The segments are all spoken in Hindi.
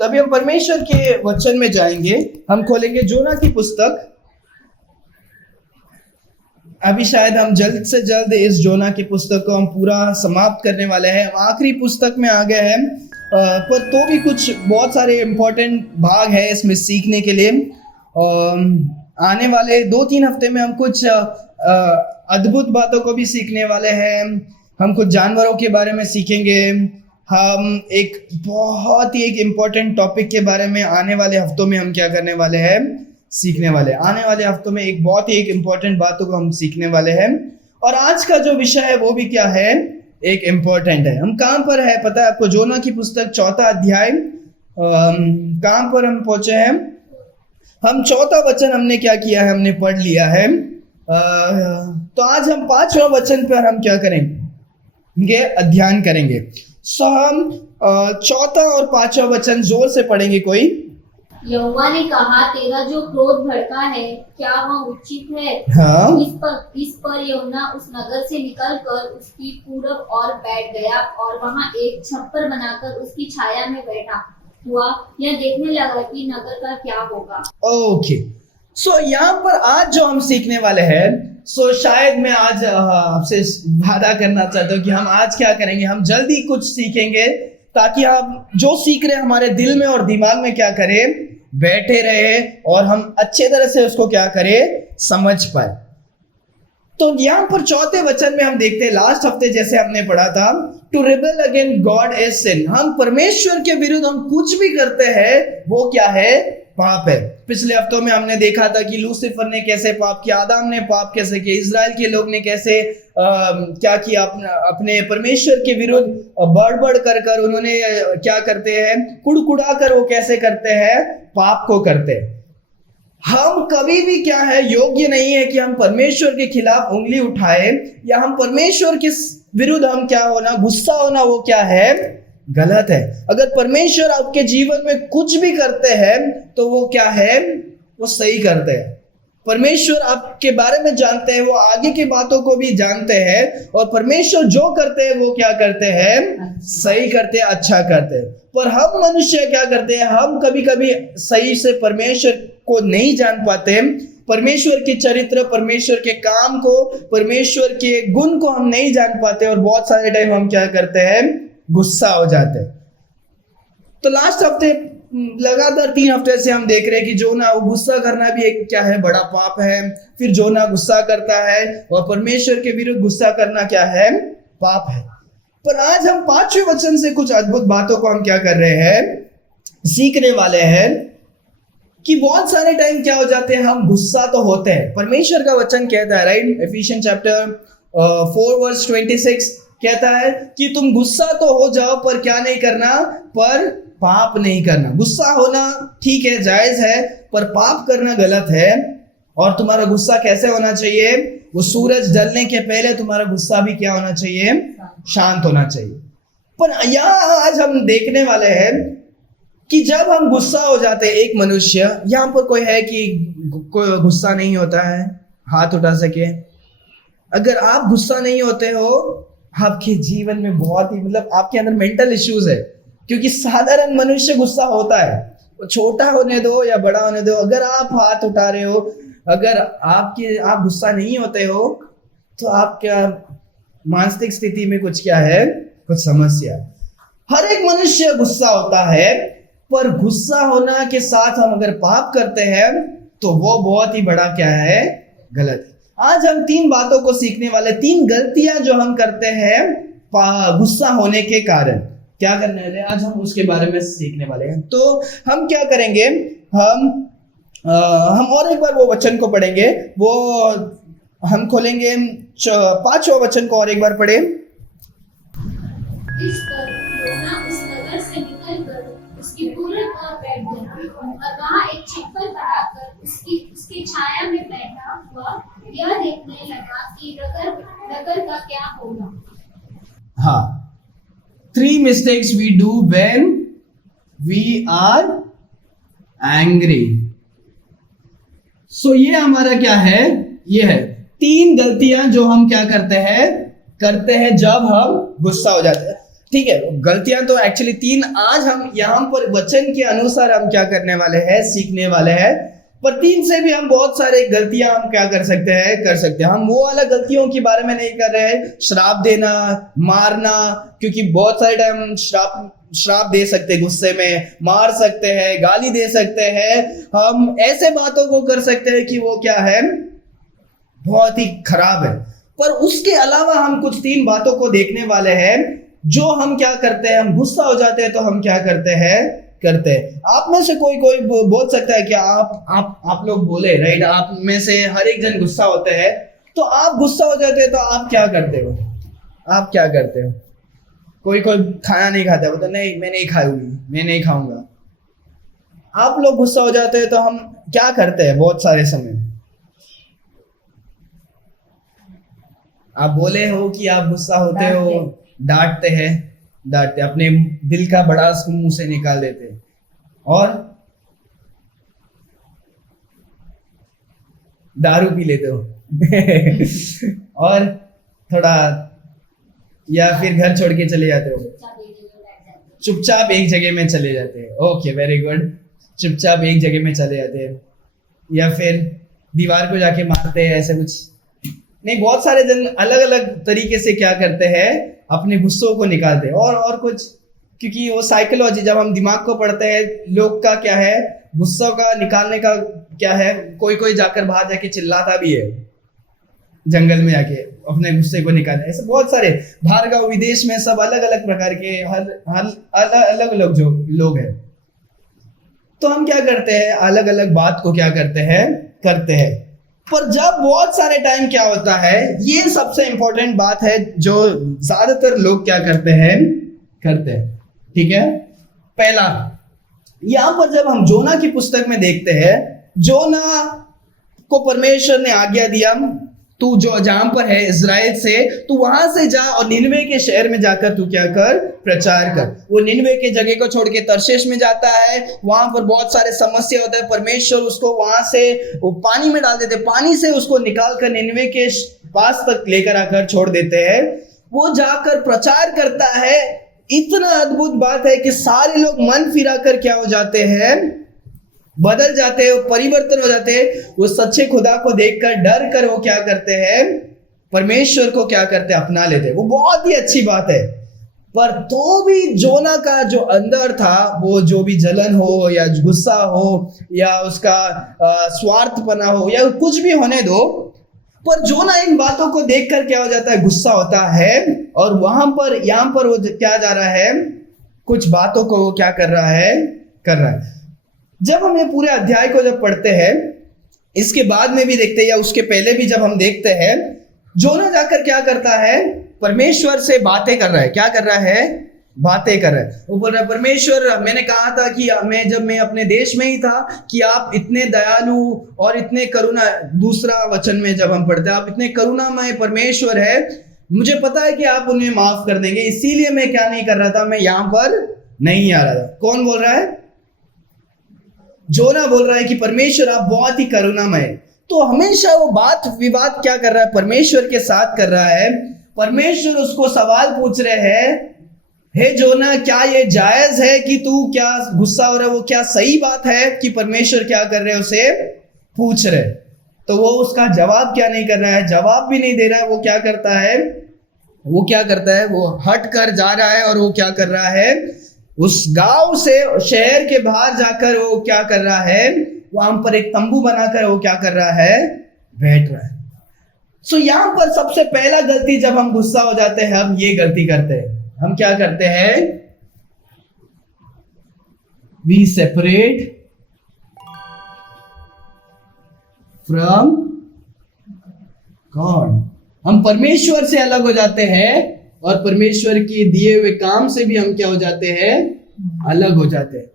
तो अभी हम परमेश्वर के वचन में जाएंगे। हम खोलेंगे जोना की पुस्तक। अभी शायद हम जल्द से जल्द इस जोना की पुस्तक को हम पूरा समाप्त करने वाले हैं। हम आखिरी पुस्तक में आ गए हैं, पर तो भी कुछ बहुत सारे इम्पोर्टेंट भाग है इसमें सीखने के लिए। आने वाले 2-3 हफ्ते में हम कुछ अद्भुत बातों को भी सीखने वाले हैं। हम कुछ जानवरों के बारे में सीखेंगे। हम एक बहुत ही एक इम्पोर्टेंट टॉपिक के बारे में आने वाले हफ्तों में हम क्या करने वाले हैं, सीखने वाले। आने वाले हफ्तों में एक बहुत ही एक इम्पोर्टेंट बातों को हम सीखने वाले हैं। और आज का जो विषय है वो भी क्या है, एक इम्पोर्टेंट है। हम कहाँ पर है पता है आपको? जोना की पुस्तक 4 अध्याय। कहाँ पर हम पहुंचे हैं? हम 4 वचन हमने क्या किया है, हमने पढ़ लिया है। तो आज हम 5वां वचन पर हम क्या करेंगे, अध्ययन करेंगे। सो हम 4 और 5वां वचन जोर से पढ़ेंगे। कोई? यहोवा ने कहा, तेरा जो क्रोध भड़का है, क्या वह उचित है? हाँ। इस पर योना उस नगर से निकलकर उसकी पूरब ओर बैठ गया और वहां एक छप्पर बनाकर उसकी छाया में बैठा हुआ यह देखने लगा कि नगर का क्या होगा। ओके, सो यहाँ पर आज जो हम सीखने वाले हैं, सो शायद मैं आज आपसे वादा करना चाहता हूँ कि हम आज क्या करेंगे, हम जल्दी कुछ सीखेंगे ताकि हम जो सीख रहे हैं हमारे दिल में और दिमाग में क्या करें, बैठे रहे और हम अच्छे तरह से उसको क्या करें, समझ पाए। तो यहाँ पर 4 वचन में हम देखते हैं, लास्ट हफ्ते जैसे हमने पढ़ा था, to rebel against God is sin. हम परमेश्वर के विरुद्ध हम कुछ भी करते हैं वो क्या है, पाप है। पिछले हफ्तों में हमने देखा था कि लूसीफर ने कैसे पाप किया, आदम ने पाप कैसे किया, इजराइल के लोग ने कैसे क्या किया, अपने परमेश्वर के विरुद्ध बढ़ कर उन्होंने क्या करते हैं, कुड़कुड़ा कर वो कैसे करते हैं, पाप को करते हैं। हम कभी भी क्या है, योग्य नहीं है कि हम परमेश्वर के खिलाफ उंगली उठाए या हम परमेश्वर के विरुद्ध हम क्या होना, गुस्सा होना, वो क्या है, गलत है। अगर परमेश्वर आपके जीवन में कुछ भी करते हैं तो वो क्या है, वो सही करते हैं। परमेश्वर आपके बारे में जानते हैं, वो आगे की बातों को भी जानते हैं, और परमेश्वर जो करते हैं वो क्या करते हैं, सही करते हैं, अच्छा करते हैं। पर हम मनुष्य क्या करते हैं, हम कभी कभी सही से परमेश्वर को नहीं जान पाते, परमेश्वर के चरित्र, परमेश्वर के काम को, परमेश्वर के गुण को हम नहीं जान पाते, और बहुत सारे टाइम हम क्या करते हैं, गुस्सा हो जाते हैं। तो लास्ट हफ्ते लगातार 3 हफ्ते से हम देख रहे हैं कि जोना, वो गुस्सा करना भी एक क्या है, बड़ा पाप है। फिर जोना गुस्सा करता है और परमेश्वर के विरुद्ध गुस्सा करना क्या है, पाप है। पर आज हम 5वें वचन से कुछ अद्भुत बातों को हम क्या कर रहे हैं, सीखने वाले हैं। कि बहुत सारे टाइम क्या हो जाते हैं, हम गुस्सा तो होते हैं। परमेश्वर का वचन कहता है, राइट, एफिशियन चैप्टर 4 वर्स 26 कहता है कि तुम गुस्सा तो हो जाओ पर क्या नहीं करना, पर पाप नहीं करना। गुस्सा होना ठीक है, जायज है, पर पाप करना गलत है। और तुम्हारा गुस्सा कैसे होना चाहिए, वो सूरज ढलने के पहले तुम्हारा गुस्सा भी क्या होना चाहिए, शांत होना चाहिए। पर यहाँ आज हम देखने वाले हैं कि जब हम गुस्सा हो जाते हैं, एक मनुष्य, यहाँ पर कोई है कि कोई गुस्सा नहीं होता है, हाथ उठा सके। अगर आप गुस्सा नहीं होते हो, आपके जीवन में बहुत ही मतलब आपके अंदर मेंटल इश्यूज है, क्योंकि साधारण मनुष्य गुस्सा होता है, छोटा होने दो या बड़ा होने दो। अगर आप हाथ उठा रहे हो, अगर आप गुस्सा नहीं होते हो, तो आपका मानसिक स्थिति में कुछ क्या है, कुछ समस्या है। हर एक मनुष्य गुस्सा होता है, पर गुस्सा होना के साथ हम अगर पाप करते हैं तो वो बहुत ही बड़ा क्या है, गलत है। आज हम 3 बातों को सीखने वाले, 3 गलतियां जो हम करते हैं गुस्सा होने के कारण। क्या करने वाले आज हम उसके बारे में सीखने वाले हैं। तो हम क्या करेंगे, हम और एक बार वो वचन को पढ़ेंगे। वो हम खोलेंगे 5वां वचन को और एक बार पढ़े। इस पर योना उस नगर से निकलकर उसकी पूरब ओर बैठ गया और वहां एक छप्पर बनाकर उसकी छाया में बैठा हुआ यह देखने लगा कि नगर का क्या होगा। हाँ, 3 mistakes we do when we are angry. So ये हमारा क्या है, ये है 3 गलतियां जो हम क्या करते हैं जब हम गुस्सा हो जाते हैं। ठीक है, गलतियां तो एक्चुअली 3 आज हम यहाँ पर वचन के अनुसार हम क्या करने वाले हैं, सीखने वाले हैं। पर 3 से भी हम बहुत सारे गलतियां हम क्या कर सकते हैं। हम वो वाला गलतियों के बारे में नहीं कर रहे हैं, श्राप देना, मारना, क्योंकि बहुत सारे टाइम श्राप दे सकते हैं, गुस्से में मार सकते हैं, गाली दे सकते हैं, हम ऐसे बातों को कर सकते हैं कि वो क्या है, बहुत ही खराब है। पर उसके अलावा हम कुछ 3 बातों को देखने वाले हैं जो हम क्या करते हैं, हम गुस्सा हो जाते हैं तो हम क्या करते हैं। आप में से कोई बोल सकता है कि आप लोग बोले, राइट, आप में से हर एक जन गुस्सा होते हैं, तो आप गुस्सा हो जाते हैं तो आप क्या करते हो। कोई खाना नहीं खाता, बोलता नहीं मैं नहीं खाऊंगी, मैं नहीं खाऊंगा। आप लोग गुस्सा हो जाते हैं तो हम क्या करते हैं बहुत सारे समय। आप बोले हो कि आप गुस्सा होते हो, डांटते हैं, अपने दिल का भड़ास मुंह से निकाल देते हैं, और दारू पी लेते हो और थोड़ा, या फिर घर छोड़ के चले जाते हो, चुपचाप एक जगह में चले जाते हैं। ओके, वेरी गुड, चुपचाप एक जगह में चले जाते हैं, या फिर दीवार को जाके मारते हैं, ऐसे कुछ नहीं। बहुत सारे जन अलग अलग तरीके से क्या करते हैं, अपने गुस्सों को निकालते हैं, और कुछ, क्योंकि वो साइकोलॉजी, जब हम दिमाग को पढ़ते हैं, लोग का क्या है, गुस्सों का निकालने का क्या है, कोई जाकर बाहर जाके चिल्लाता भी है, जंगल में आके अपने गुस्से को निकालने। ऐसे बहुत सारे बाहर का विदेश में सब अलग अलग प्रकार के अलग अलग जो लोग हैं। तो हम क्या करते हैं, अलग अलग बात को क्या करते हैं। पर जब बहुत सारे टाइम क्या होता है, ये सबसे इंपॉर्टेंट बात है जो ज्यादातर लोग क्या करते हैं। ठीक है, पहला, यहां पर जब हम जोना की पुस्तक में देखते हैं, जोना को परमेश्वर ने आज्ञा दिया, तू जो जहां पर है इजराइल से, तू वहां से जा और निनवे के शहर में जाकर तू क्या कर, प्रचार कर। वो निनवे के जगह को छोड़ के तरशीश में जाता है, वहां पर बहुत सारे समस्या होता है, परमेश्वर उसको वहां से वो पानी में डाल देते, पानी से उसको निकाल कर निनवे के पास तक लेकर आकर छोड़ देते हैं। वो जाकर प्रचार करता है, इतना अद्भुत बात है कि सारे लोग मन फिरा कर क्या हो जाते हैं, बदल जाते हैं, परिवर्तन हो जाते हैं। वो सच्चे खुदा को देखकर डर कर वो क्या करते हैं, परमेश्वर को क्या करते हैं, अपना लेते हैं। वो बहुत ही अच्छी बात है। पर तो भी जोना का जो अंदर था, वो जो भी जलन हो या गुस्सा हो या उसका स्वार्थपना हो या कुछ भी होने दो, पर जोना इन बातों को देखकर क्या हो जाता है, गुस्सा होता है, और यहाँ पर वो क्या जा रहा है, कुछ बातों को वो क्या कर रहा है। जब हम ये पूरे अध्याय को जब पढ़ते हैं, इसके बाद में भी देखते हैं या उसके पहले भी जब हम देखते हैं, जोना जाकर क्या करता है, परमेश्वर से बातें कर रहा है। क्या कर रहा है, बातें कर रहा है। वो बोल रहा है, परमेश्वर, मैंने कहा था कि जब मैं अपने देश में ही था कि आप इतने दयालु और इतने करुणा, दूसरा वचन में जब हम पढ़ते हैं, आप इतने करुणामय परमेश्वर है, मुझे पता है कि आप उन्हें माफ कर देंगे, इसीलिए मैं क्या नहीं कर रहा था, मैं यहां पर नहीं आ रहा था। कौन बोल रहा है, जोना बोल रहा है कि परमेश्वर आप बहुत ही करुणामय। तो हमेशा वो बात विवाद क्या कर रहा है, परमेश्वर के साथ कर रहा है। परमेश्वर उसको सवाल पूछ रहे हैं, हे जोना, क्या ये जायज है कि तू क्या गुस्सा हो रहा है, वो क्या सही बात है कि परमेश्वर क्या कर रहे हैं, उसे पूछ रहे। तो वो उसका जवाब क्या नहीं कर रहा है, जवाब भी नहीं दे रहा है। वो क्या करता है, वो हट कर जा रहा है, और वो क्या कर रहा है, उस गांव से शहर के बाहर जाकर वो क्या कर रहा है, वहां पर एक तंबू बनाकर वो क्या कर रहा है, बैठ रहा है। सो यहां पर सबसे पहला गलती, जब हम गुस्सा हो जाते हैं, हम ये गलती करते हैं। हम क्या करते हैं, वी सेपरेट फ्रॉम गॉड। हम परमेश्वर से अलग हो जाते हैं, और परमेश्वर के दिए हुए काम से भी हम क्या हो जाते हैं, अलग हो जाते हैं।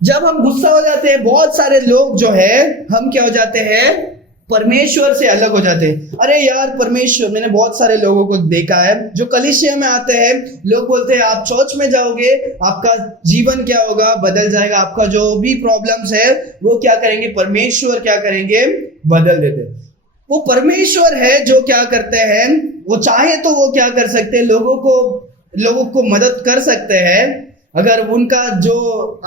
जब हम गुस्सा हो जाते हैं, बहुत सारे लोग जो है, हम क्या हो जाते हैं, परमेश्वर से अलग हो जाते हैं। अरे यार, परमेश्वर, मैंने बहुत सारे लोगों को देखा है जो कलीसिया में आते हैं, लोग बोलते हैं आप चर्च में जाओगे, आपका जीवन क्या होगा, बदल जाएगा, आपका जो भी प्रॉब्लम्स है वो क्या करेंगे, परमेश्वर क्या करेंगे, बदल देते। वो परमेश्वर है जो क्या करते हैं, वो चाहे तो वो क्या कर सकते हैं, लोगों को मदद कर सकते हैं। अगर उनका जो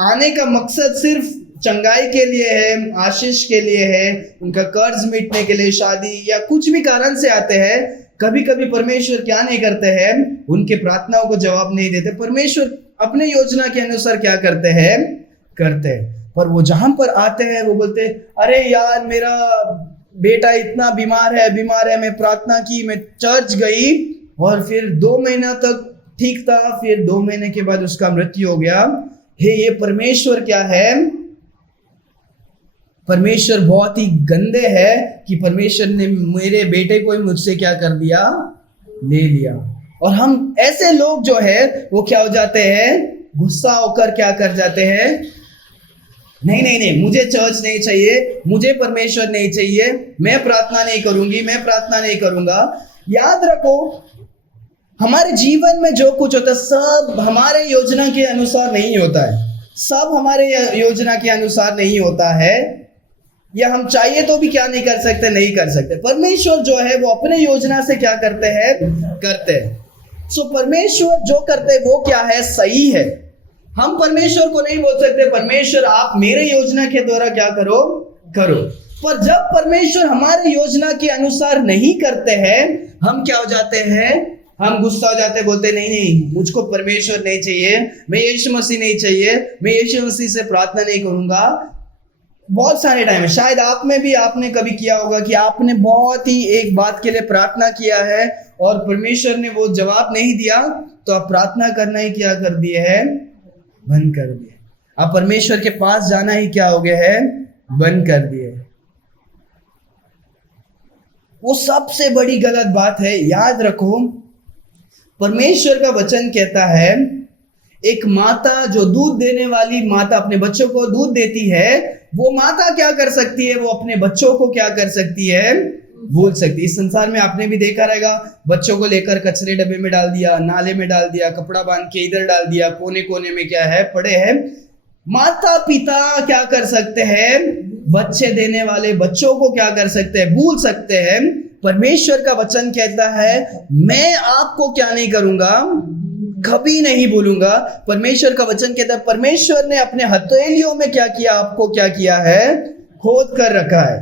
आने का मकसद सिर्फ चंगाई के लिए है, आशीष के लिए है, उनका कर्ज मिटने के लिए, शादी या कुछ भी कारण से आते हैं, कभी कभी परमेश्वर क्या नहीं करते हैं, उनके प्रार्थनाओं को जवाब नहीं देते। परमेश्वर अपने योजना के अनुसार क्या करते हैं, करते हैं। पर वो जहां पर आते हैं वो बोलते हैं, अरे यार मेरा बेटा इतना बीमार है, मैं प्रार्थना की, मैं चर्च गई और फिर 2 महीना तक ठीक था, फिर 2 महीने के बाद उसका मृत्यु हो गया। हे, ये परमेश्वर क्या है, परमेश्वर बहुत ही गंदे है कि परमेश्वर ने मेरे बेटे को ही मुझसे क्या कर दिया, ले लिया। और हम ऐसे लोग जो है वो क्या हो जाते हैं, गुस्सा होकर क्या कर जाते हैं, नहीं, मुझे चर्च नहीं चाहिए, मुझे परमेश्वर नहीं चाहिए, मैं प्रार्थना नहीं करूंगी, मैं प्रार्थना नहीं करूंगा। याद रखो, हमारे जीवन में जो कुछ होता है सब हमारे योजना के अनुसार नहीं होता है, सब हमारे योजना के अनुसार नहीं होता है, या हम चाहिए तो भी क्या नहीं कर सकते, नहीं कर सकते। परमेश्वर जो है वो अपने योजना से क्या करते हैं, करते हैं। सो परमेश्वर जो करते हैं वो क्या है, सही है। हम परमेश्वर को नहीं बोल सकते परमेश्वर आप मेरे योजना के द्वारा क्या करो। पर जब परमेश्वर हमारे योजना के अनुसार नहीं करते हैं, हम क्या हो जाते हैं, हम गुस्सा हो जाते हैं, बोलते नहीं, मुझको परमेश्वर नहीं चाहिए, मैं यीशु मसीह नहीं चाहिए, मैं यीशु मसीह से प्रार्थना नहीं करूंगा। बहुत सारे टाइम है, शायद आप में भी आपने कभी किया होगा कि आपने बहुत ही एक बात के लिए प्रार्थना किया है और परमेश्वर ने वो जवाब नहीं दिया, तो आप प्रार्थना करना ही क्या कर दिए है, बंद कर दिए। आप परमेश्वर के पास जाना ही क्या हो गया है, बंद कर दिए। वो सबसे बड़ी गलत बात है। याद रखो, परमेश्वर का वचन कहता है, एक माता जो दूध देने वाली माता अपने बच्चों को दूध देती है, वो माता क्या कर सकती है, वो अपने बच्चों को क्या कर सकती है, भूल सकती है। इस संसार में आपने भी देखा रहेगा, बच्चों को लेकर कचरे डब्बे में डाल दिया, नाले में डाल दिया, कपड़ा बांध के इधर डाल दिया, कोने कोने में क्या है, पड़े हैं। माता पिता क्या कर सकते हैं, बच्चे देने वाले बच्चों को क्या कर सकते हैं, भूल सकते हैं। परमेश्वर का वचन कहता है, मैं आपको क्या नहीं करूंगा, कभी नहीं भूलूंगा। परमेश्वर का वचन कहता है, परमेश्वर ने अपने हथेलियों में क्या किया, आपको क्या किया है, खोद कर रखा है।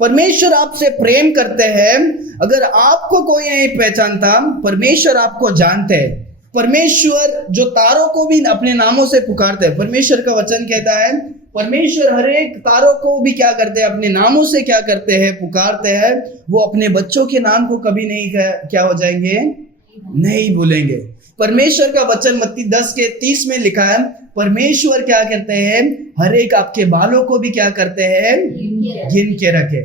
परमेश्वर आपसे प्रेम करते हैं। अगर आपको कोई नहीं पहचानता, परमेश्वर आपको जानते हैं। परमेश्वर जो तारों को भी अपने नामों से पुकारते हैं, परमेश्वर का वचन कहता है, परमेश्वर हर एक तारों को भी क्या करते हैं, अपने नामों से क्या करते हैं, पुकारते हैं। वो अपने बच्चों के नाम को कभी नहीं क्या हो जाएंगे, नहीं भूलेंगे। परमेश्वर का वचन मत्ती 10:30 में लिखा है, परमेश्वर क्या करते हैं, हर एक आपके बालों को भी क्या करते हैं, गिन के रखे।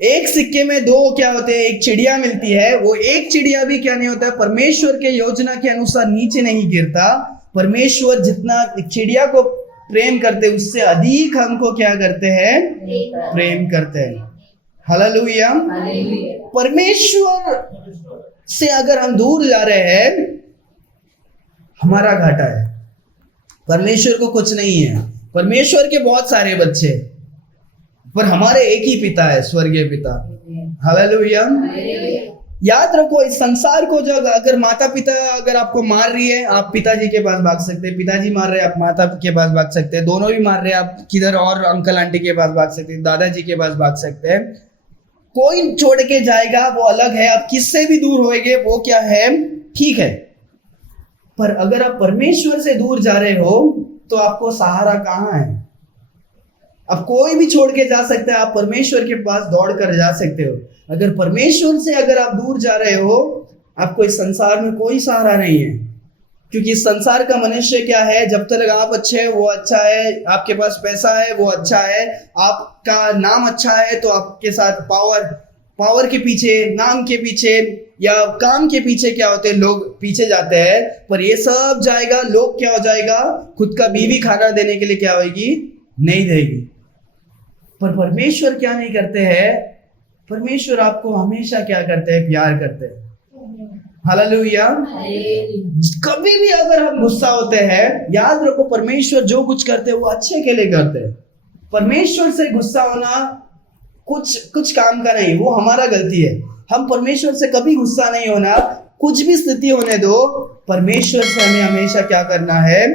एक सिक्के में 2 क्या होते हैं, एक चिड़िया मिलती है, वो एक चिड़िया भी क्या नहीं होता है, परमेश्वर के योजना के अनुसार नीचे नहीं गिरता। परमेश्वर जितना चिड़िया को प्रेम करते उससे अधिक हमको क्या करते हैं, प्रेम करते हैं। हालेलुया। परमेश्वर से अगर हम दूर जा रहे हैं, हमारा घाटा है। परमेश्वर को कुछ नहीं है। परमेश्वर के बहुत सारे बच्चे, पर हमारे एक ही पिता है, स्वर्गीय पिता। हालेलुया। याद रखो, इस संसार को जो अगर माता पिता अगर आपको मार रही है, आप पिताजी के पास भाग सकते हैं। पिताजी मार रहे हैं, आप माता के पास भाग सकते हैं। दोनों भी मार रहे हैं, आप किधर और अंकल आंटी के पास भाग सकते हैं, दादाजी के पास भाग सकते हैं। कोई छोड़ के जाएगा, वो अलग है। आप किससे भी दूर होएंगे, वो क्या है, ठीक है। पर अगर आप परमेश्वर से दूर जा रहे हो, तो आपको सहारा कहाँ है? अब कोई भी छोड़ के जा सकता है, आप परमेश्वर के पास दौड़ कर जा सकते हो। अगर परमेश्वर से अगर आप दूर जा रहे हो, आपको इस संसार में कोई सहारा नहीं है। क्योंकि इस संसार का मनुष्य क्या है, जब तक आप अच्छे हैं वो अच्छा है, आपके पास पैसा है वो अच्छा है, आपका नाम अच्छा है, तो आपके साथ पावर के पीछे, नाम के पीछे या काम के पीछे क्या होते हैं, लोग पीछे जाते हैं। पर ये सब जाएगा, लोग क्या हो जाएगा, खुद का बीवी खाना देने के लिए क्या होगी, नहीं देगी। पर परमेश्वर क्या नहीं करते हैं, परमेश्वर आपको हमेशा क्या करते हैं, प्यार करते हैं। हालेलुया। कभी भी अगर हम गुस्सा होते हैं, याद रखो परमेश्वर जो कुछ करते हैं वो अच्छे के लिए करते हैं। परमेश्वर से गुस्सा होना कुछ काम का नहीं, वो हमारा गलती है। हम परमेश्वर से कभी गुस्सा नहीं होना, कुछ भी स्थिति होने दो, परमेश्वर से हमें हमेशा क्या करना है,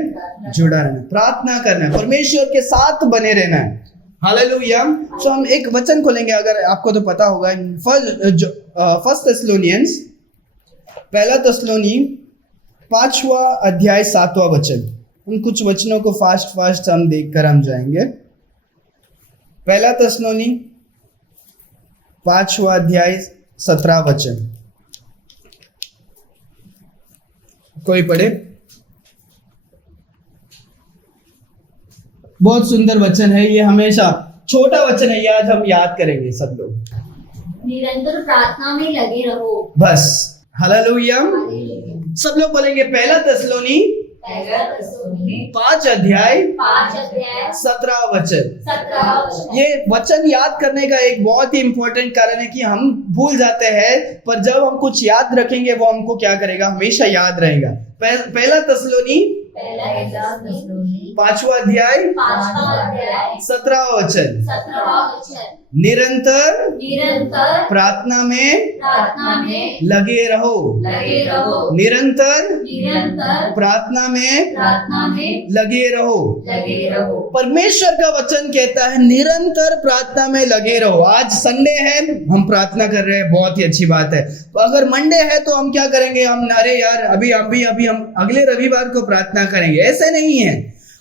जुड़ा रहना, प्रार्थना करना है, परमेश्वर के साथ बने रहना है। हालेलुया। तो हम एक वचन खोलेंगे, अगर आपको तो पता होगा, फर्स्ट थेस्सलोनियंस, पहला थेस्सलोनी 5वां अध्याय 7वां वचन। उन कुछ वचनों को फास्ट हम देखकर हम जाएंगे। पहला थेस्सलोनी 5वां अध्याय 17 वचन, कोई पढ़े। बहुत सुंदर वचन है ये, हमेशा छोटा वचन है, ये आज हम याद करेंगे सब लोग। निरंतर प्रार्थना में लगे रहो। बस हालेलुया। सब लोग बोलेंगे पहला थेस्सलोनी 5 अध्याय 17 वचन। ये वचन याद करने का एक बहुत ही इंपॉर्टेंट कारण है कि हम भूल जाते हैं, पर जब हम कुछ याद रखेंगे वो हमको क्या करेगा, हमेशा याद रहेगा। पहला थेस्सलोनी 5वां अध्याय 17वां वचन। निरंतर प्रार्थना में लगे रहो। निरंतर प्रार्थना में लगे रहो। परमेश्वर का वचन कहता है निरंतर प्रार्थना में लगे रहो। आज संडे है, हम प्रार्थना कर रहे हैं, बहुत ही अच्छी बात है। तो अगर मंडे है तो हम क्या करेंगे, हम अरे यार अभी हम अगले रविवार को प्रार्थना करेंगे, ऐसे नहीं है।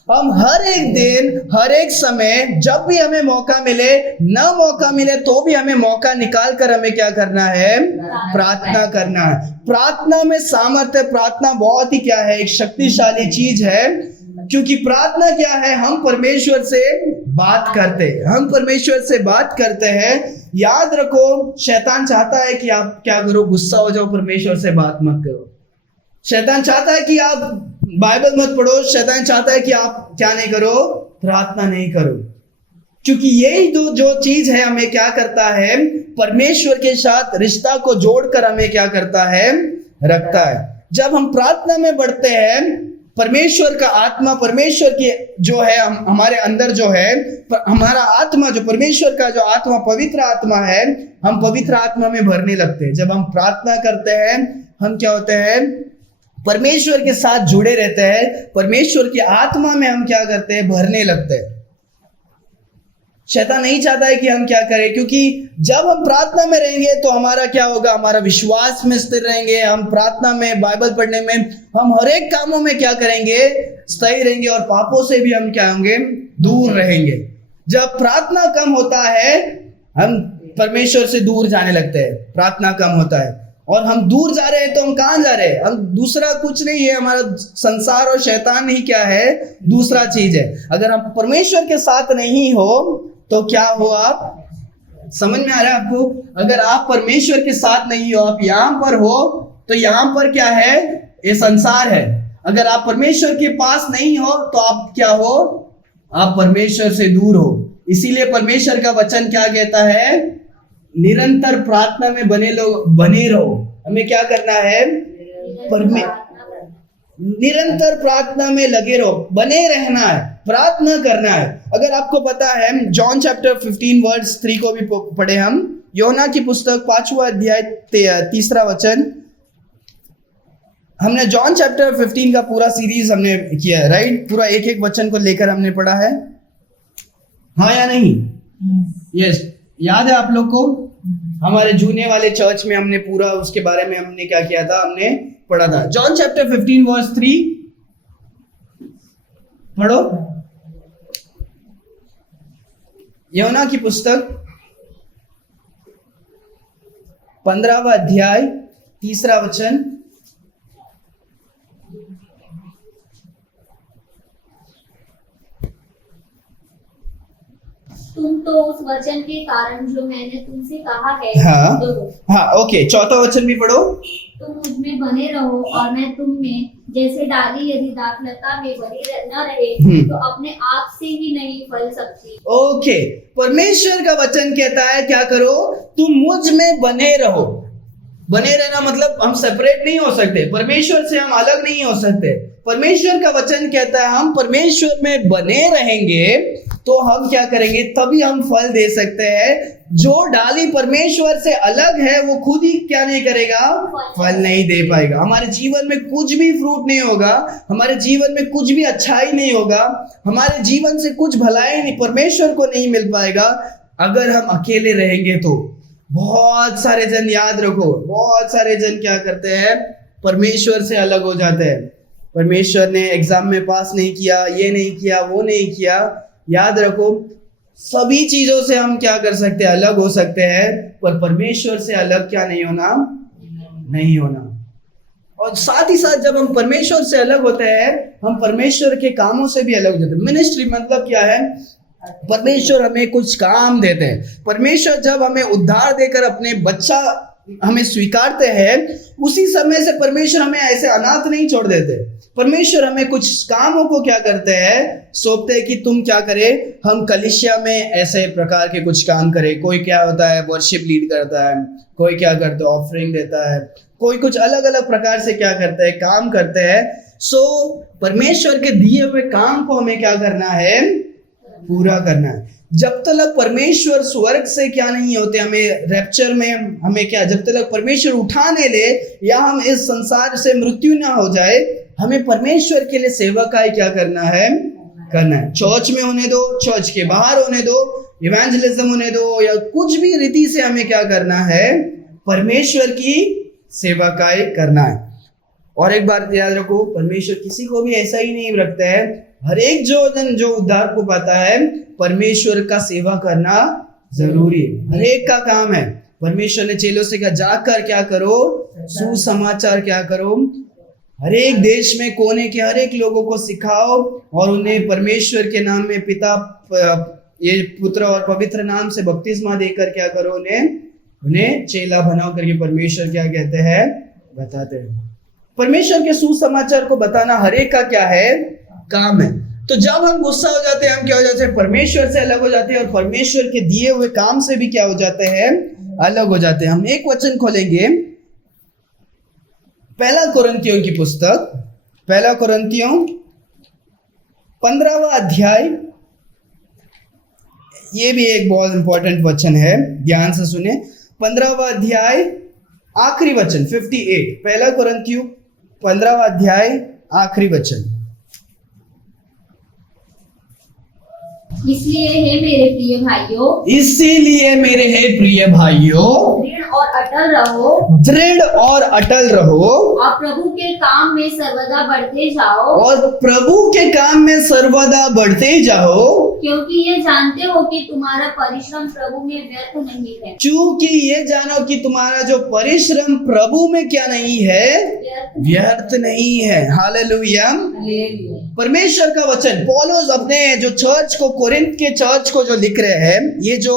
हम हर एक दिन, हर एक समय, जब भी हमें मौका मिले, न मौका मिले तो भी हमें मौका निकाल कर हमें क्या करना है, प्रार्थना करना है। प्रार्थना में सामर्थ्य, प्रार्थना बहुत ही क्या है, एक शक्तिशाली चीज है। क्योंकि प्रार्थना क्या है, हम परमेश्वर से बात करते हैं, हम परमेश्वर से बात करते हैं। याद रखो, शैतान चाहता है कि आप क्या करो, गुस्सा हो जाओ, परमेश्वर से बात मत करो। शैतान चाहता है कि आप बाइबल मत पढ़ो, शैतान चाहता है कि आप क्या नहीं करो, प्रार्थना नहीं करो। क्योंकि यही जो चीज है हमें क्या करता है, परमेश्वर के साथ रिश्ता को जोड़कर हमें क्या करता है, रखता है। जब हम प्रार्थना में बढ़ते हैं, परमेश्वर का आत्मा, परमेश्वर की जो है हमारे अंदर जो है, हमारा आत्मा जो परमेश्वर का जो आत्मा, पवित्र आत्मा है, हम पवित्र आत्मा में भरने लगते हैं। जब हम प्रार्थना करते हैं, हम क्या होते हैं, परमेश्वर के साथ जुड़े रहते हैं, परमेश्वर की आत्मा में हम क्या करते हैं, भरने लगते हैं। शैतान नहीं चाहता है कि हम क्या करें, क्योंकि जब हम प्रार्थना में रहेंगे तो हमारा क्या होगा, हमारा विश्वास में स्थिर रहेंगे, हम प्रार्थना में, बाइबल पढ़ने में, हम हर एक कामों में क्या करेंगे, सही रहेंगे, और पापों से भी हम क्या होंगे, दूर रहेंगे। जब प्रार्थना कम होता है, हम परमेश्वर से दूर जाने लगते हैं। प्रार्थना कम होता है और हम दूर जा रहे हैं, तो हम कहां जा रहे हैं, हम दूसरा कुछ नहीं है, हमारा संसार और शैतान ही क्या है, दूसरा चीज है। अगर हम परमेश्वर के साथ नहीं हो तो क्या हो, आप समझ में आ रहा है आपको? अगर आप परमेश्वर के साथ नहीं हो, आप यहां पर हो, तो यहां पर क्या है, ये संसार है। अगर आप परमेश्वर के पास नहीं हो तो आप क्या हो, आप परमेश्वर से दूर हो। इसीलिए परमेश्वर का वचन क्या कहता है, निरंतर प्रार्थना में बने रहो। हमें क्या करना है, निरंतर प्रार्थना में लगे रहो, बने रहना है, प्रार्थना करना है। अगर आपको पता है, जॉन चैप्टर 15 वर्स 3 को भी पढ़े हम, योना की पुस्तक 5वां अध्याय 3 वचन। हमने जॉन चैप्टर 15 का पूरा सीरीज हमने किया है, राइट? पूरा एक एक वचन को लेकर हमने पढ़ा है, हाँ या नहीं? यस, याद है आप लोग को? हमारे जूने वाले चर्च में हमने पूरा उसके बारे में हमने क्या किया था, हमने पढ़ा था। जॉन चैप्टर 15 वर्स 3 पढ़ो। योना की पुस्तक 15वां अध्याय 3 वचन। तुम तो उस वचन के कारण जो मैंने तुमसे कहा है, हाँ, ओके, 4वां वचन भी पढ़ो। तुम मुझ में बने रहो और मैं तुम में, जैसे डाली यदि दाखलता में बनी न रहे तो अपने आप से ही नहीं फल सकती। ओके, परमेश्वर का वचन कहता है क्या करो, तुम मुझ में बने रहो। बने रहना मतलब हम सेपरेट नहीं हो सकते, परमेश्वर से हम अलग नहीं हो सकते। परमेश्वर का वचन कहता है हम परमेश्वर में बने रहेंगे तो हम क्या करेंगे, तभी हम फल दे सकते हैं। जो डाली परमेश्वर से अलग है वो खुद ही क्या नहीं करेगा, फल नहीं दे पाएगा। हमारे जीवन में कुछ भी फ्रूट नहीं होगा, हमारे जीवन में कुछ भी अच्छाई नहीं होगा, हमारे जीवन से कुछ भलाई नहीं, परमेश्वर को नहीं मिल पाएगा अगर हम अकेले रहेंगे। तो बहुत सारे जन, याद रखो, बहुत सारे जन क्या करते हैं, परमेश्वर से अलग हो जाते हैं। परमेश्वर ने एग्जाम में पास नहीं किया, ये नहीं किया, वो नहीं किया। याद रखो, सभी चीजों से हम क्या कर सकते हैं, अलग हो सकते हैं, पर परमेश्वर से अलग क्या नहीं होना, नहीं होना। और साथ ही साथ जब हम परमेश्वर से अलग होते हैं, हम परमेश्वर के कामों से भी अलग हो जाते हैं। मिनिस्ट्री मतलब क्या है, परमेश्वर हमें कुछ काम देते हैं। परमेश्वर जब हमें उद्धार देकर अपने बच्चा हमें स्वीकारते हैं, उसी समय से परमेश्वर हमें ऐसे अनाथ नहीं छोड़ देते। परमेश्वर हमें कुछ कामों को क्या करते हैं, सौंपते हैं कि तुम क्या करे, हम कलीसिया में ऐसे प्रकार के कुछ काम करें। कोई क्या होता है, वर्शिप लीड करता है, कोई क्या करता है, ऑफरिंग देता है, कोई कुछ अलग अलग प्रकार से क्या करते हैं, काम करते हैं। सो परमेश्वर के दिए हुए काम को हमें क्या करना है, पूरा करना है। जब तक परमेश्वर स्वर्ग से क्या नहीं होते, हमें रैप्चर में हमें क्या, जब तक परमेश्वर उठाने ले या हम इस संसार से मृत्यु ना हो जाए, हमें परमेश्वर के लिए सेवकाई क्या करना है, करना है। चर्च में होने दो, चर्च के बाहर होने दो, इवेंजलिज्म होने दो, या कुछ भी रीति से हमें क्या करना है, परमेश्वर की सेवकाई करना है। और एक बात याद रखो, परमेश्वर किसी को भी ऐसा ही नहीं रखता है। हर एक जो उद्धार को पाता है, परमेश्वर का सेवा करना जरूरी है। हर एक का काम है। परमेश्वर ने चेलों से कहा, जाकर क्या करो, सुसमाचार क्या करो, हर एक देश में कोने के हर एक लोगों को सिखाओ और उन्हें परमेश्वर के नाम में पिता, ये पुत्र और पवित्र नाम से बपतिस्मा देकर क्या करो, उन्हें चेला बनाओ करके परमेश्वर क्या कहते हैं, बताते हैं। परमेश्वर के सुसमाचार को बताना हर एक का क्या है, काम है। तो जब हम गुस्सा हो जाते हैं, हम क्या हो जाते हैं, परमेश्वर से अलग हो जाते हैं और परमेश्वर के दिए हुए काम से भी क्या हो जाते हैं, अलग हो जाते हैं। हम एक वचन खोलेंगे, पहला कुरिन्थियों की पुस्तक, पहला कुरिन्थियों 15वां अध्याय। ये भी एक बहुत इंपॉर्टेंट वचन है, ध्यान से सुने। 15वां अध्याय आखिरी वचन 58, पहला कुरिन्थियों 15वां अध्याय आखिरी वचन। इसलिए हे मेरे प्रिय भाइयों, इसीलिए मेरे हे प्रिय भाइयों, दृढ़ और अटल रहो, दृढ़ और अटल रहो, और प्रभु के काम में सर्वदा बढ़ते जाओ, और प्रभु के काम में सर्वदा बढ़ते जाओ, क्योंकि ये जानते हो कि तुम्हारा परिश्रम प्रभु में व्यर्थ नहीं है। क्योंकि ये जानो कि तुम्हारा जो परिश्रम प्रभु में क्या नहीं है, व्यर्थ नहीं है। हालेलुया। परमेश्वर का वचन पौलुस अपने जो चर्च को, कोरिन्थ के चर्च को जो लिख रहे हैं, ये जो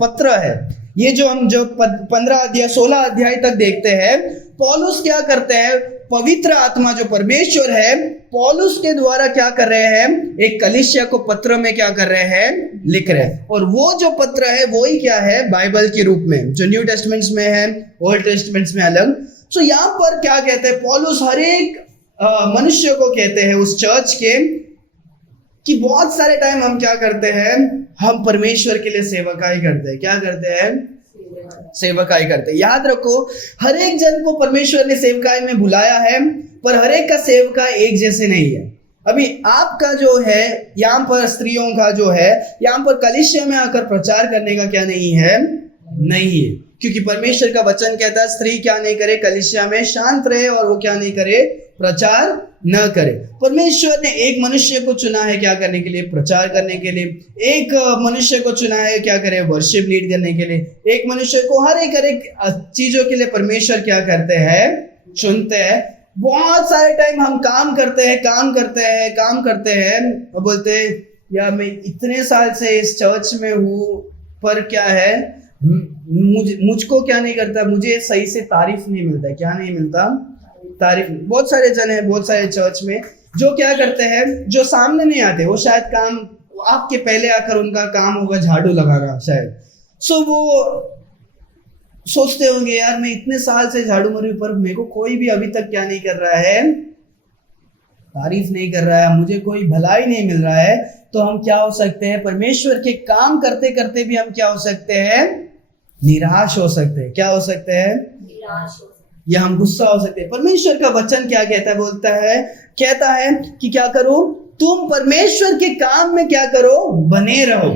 पत्र है, ये जो हम जो 15 अध्याय 16 अध्याय तक देखते हैं, पौलुस क्या करते हैं, पवित्र आत्मा जो परमेश्वर है, पौलुस के द्वारा क्या कर रहे हैं, एक कलीसिया को पत्र में क्या कर रहे हैं, लिख रहे हैं। और वो जो पत्र है वो ही क्या है, बाइबल के रूप में, जो न्यू टेस्टमेंट्स में है, ओल्ड टेस्टमेंट्स में अलग। सो यहाँ पर क्या कहते हैं पौलुस, हर एक मनुष्य को कहते हैं उस चर्च के, कि बहुत सारे टाइम हम क्या करते हैं, हम परमेश्वर के लिए सेवकाई करते हैं। क्या करते हैं, सेवकाई करते हैं। याद रखो, हर एक जन को परमेश्वर ने सेवकाई में बुलाया है, पर हर एक का सेवकाई एक जैसे नहीं है। अभी आपका जो है, यहाँ पर स्त्रियों का जो है, यहाँ पर कलीसिया में आकर प्रचार करने का क्या नहीं है, नहीं है। क्योंकि परमेश्वर का वचन कहता है, स्त्री क्या नहीं करे, कलीसिया में शांत रहे और वो क्या नहीं करे, प्रचार न करे। परमेश्वर ने एक मनुष्य को चुना है क्या करने के लिए, प्रचार करने के लिए। एक मनुष्य को चुना है क्या करे, वर्शिप लीड करने के लिए। एक मनुष्य को हर एक चीजों के लिए परमेश्वर क्या करते हैं, चुनते हैं। बहुत सारे टाइम हम काम करते हैं और बोलते हैं, यार मैं इतने साल से इस चर्च में हूँ, पर क्या है, मुझको क्या नहीं करता, मुझे सही से तारीफ नहीं मिलता। क्या नहीं मिलता, तारीफ। बहुत सारे जन हैं, बहुत सारे चर्च में जो क्या करते हैं, जो सामने नहीं आते, वो शायद काम आपके पहले आकर उनका काम होगा झाड़ू लगाना शायद। सो वो सोचते होंगे, यार मैं इतने साल से झाड़ू मारी, पर मेरे को कोई भी अभी तक क्या नहीं कर रहा है, तारीफ नहीं कर रहा है, मुझे कोई भलाई नहीं मिल रहा है। तो हम क्या हो सकते हैं, परमेश्वर के काम करते करते भी हम क्या हो सकते हैं, निराश हो सकते हैं। क्या हो सकते हैं, निराश हो या हम गुस्सा हो सकते हैं। परमेश्वर का वचन क्या कहता है, कहता है कि क्या करो, तुम परमेश्वर के काम में क्या करो, बने रहो।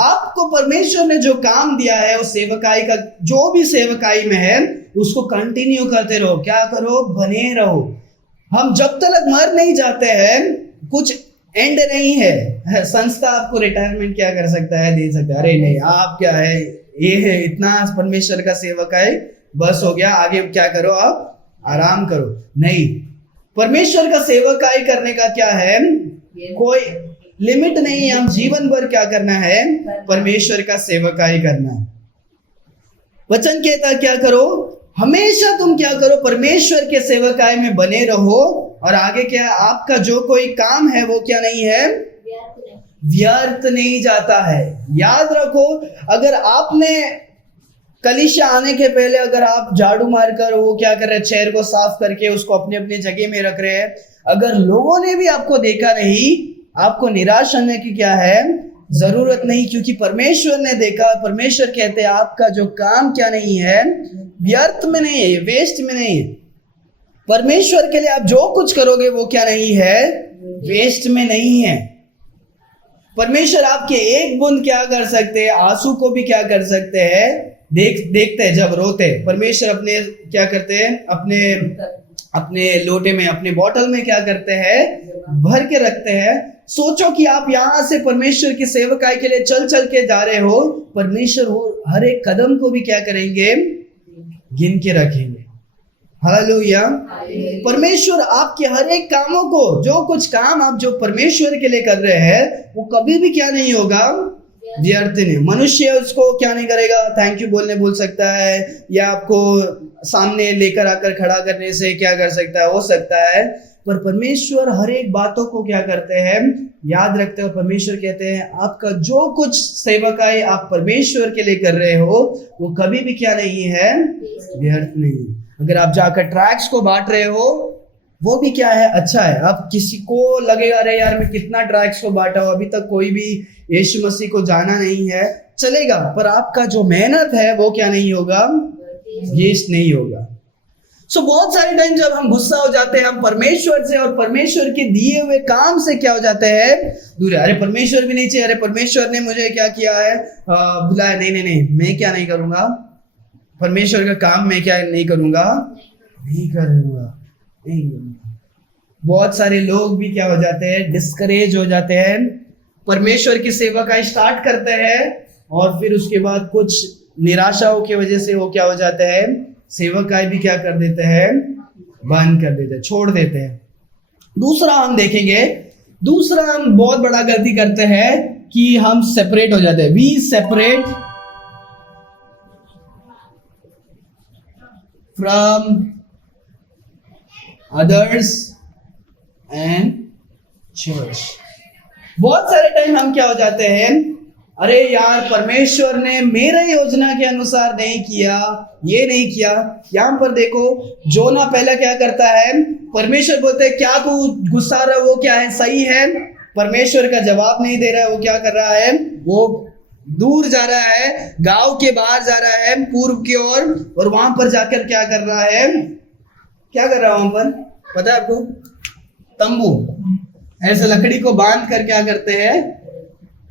आपको परमेश्वर ने जो काम दिया है, उस सेवकाई का, जो भी सेवकाई में है, उसको कंटिन्यू करते रहो। क्या करो, बने रहो। हम जब तक मर नहीं जाते हैं, कुछ एंड नहीं है। संस्था आपको रिटायरमेंट क्या कर सकता है, दे सकता है। अरे नहीं, आप क्या है, ये है, इतना परमेश्वर का सेवक है, बस हो गया, आगे क्या करो, आप आराम करो। नहीं, परमेश्वर का सेवकाई करने का क्या है, कोई लिमिट नहीं है। हम जीवन भर क्या करना है, परमेश्वर का सेवकाई करना है। वचन कहता क्या करो, हमेशा तुम क्या करो, परमेश्वर के सेवकाई में बने रहो। और आगे क्या, आपका जो कोई काम है वो क्या नहीं है, व्यर्थ नहीं जाता है। याद रखो, अगर आपने कलीसिया आने के पहले अगर आप झाड़ू मारकर वो क्या कर रहे हैं, चेयर को साफ करके उसको अपने अपने जगह में रख रहे हैं, अगर लोगों ने भी आपको देखा नहीं, आपको निराश होने की क्या है, जरूरत नहीं, क्योंकि परमेश्वर ने देखा। परमेश्वर कहते हैं आपका जो काम क्या नहीं है, व्यर्थ में नहीं है, वेस्ट में नहीं है। परमेश्वर के लिए आप जो कुछ करोगे वो क्या नहीं है, वेस्ट में नहीं है। परमेश्वर आपके एक बूंद क्या कर सकते हैं, आंसू को भी क्या कर सकते हैं, देखते हैं जब रोते। परमेश्वर अपने क्या करते हैं, अपने लोटे में, अपने बोतल में क्या करते हैं, भर के रखते हैं। सोचो कि आप यहां से परमेश्वर की सेवकाई के लिए चल के जा रहे हो, परमेश्वर हो हर एक कदम को भी क्या करेंगे, गिन के रखेंगे। हालेलुया। परमेश्वर आपके हर एक कामों को, जो कुछ काम आप जो परमेश्वर के लिए कर रहे हैं, वो कभी भी क्या नहीं होगा, व्यर्थ नहीं। मनुष्य उसको क्या नहीं करेगा, थैंक यू बोल सकता है, या आपको सामने लेकर आकर खड़ा करने से क्या कर सकता है, हो सकता है, पर परमेश्वर हर एक बातों को क्या करते हैं, याद रखते हो। परमेश्वर कहते हैं आपका जो कुछ सेवकाई आप परमेश्वर के लिए कर रहे हो, वो कभी भी क्या नहीं है, व्यर्थ नहीं। अगर आप जाकर ट्रैक्स को बांट रहे हो, वो भी क्या है, अच्छा है। अब किसी को लगेगा अरे यार मैं कितना ट्रैक्स को बांटा हूं, अभी तक कोई भी यीशु मसीह को जाना नहीं है, चलेगा, पर आपका जो मेहनत है वो क्या नहीं होगा, वेस्ट नहीं होगा। सो बहुत सारे टाइम जब हम गुस्सा हो जाते हैं, हम परमेश्वर से और परमेश्वर के दिए हुए काम से क्या हो जाते हैं, दूर। अरे परमेश्वर भी नहीं चाहिए, अरे परमेश्वर ने मुझे क्या किया है, बुलाया, नहीं, मैं क्या नहीं करूंगा, परमेश्वर का काम मैं क्या नहीं करूंगा, नहीं करूंगा। बहुत सारे लोग भी क्या हो जाते हैं, डिस्करेज हो जाते हैं, परमेश्वर की सेवा का स्टार्ट करते हैं और फिर उसके बाद कुछ निराशाओं की वजह से वो क्या हो जाते हैं, सेवकाई भी क्या कर देते हैं, बंद कर देते हैं, छोड़ देते हैं। दूसरा हम देखेंगे, दूसरा हम बहुत बड़ा गलती करते हैं कि हम सेपरेट हो जाते हैं। We separate from others and church. बहुत सारे टाइम हम क्या हो जाते हैं, अरे यार परमेश्वर ने मेरे योजना के अनुसार नहीं किया, ये नहीं किया। यहां पर देखो, जोना पहले क्या करता है, परमेश्वर बोलते हैं क्या तू गुस्सा रहा है, वो क्या है, सही है, परमेश्वर का जवाब नहीं दे रहा है, वो क्या कर रहा है, वो दूर जा रहा है, गांव के बाहर जा रहा है, पूर्व की ओर, और वहां पर जाकर क्या कर रहा है, क्या कर रहा है वहां पर, पता है आपको, तंबू, ऐसे लकड़ी को बांध कर क्या करते हैं,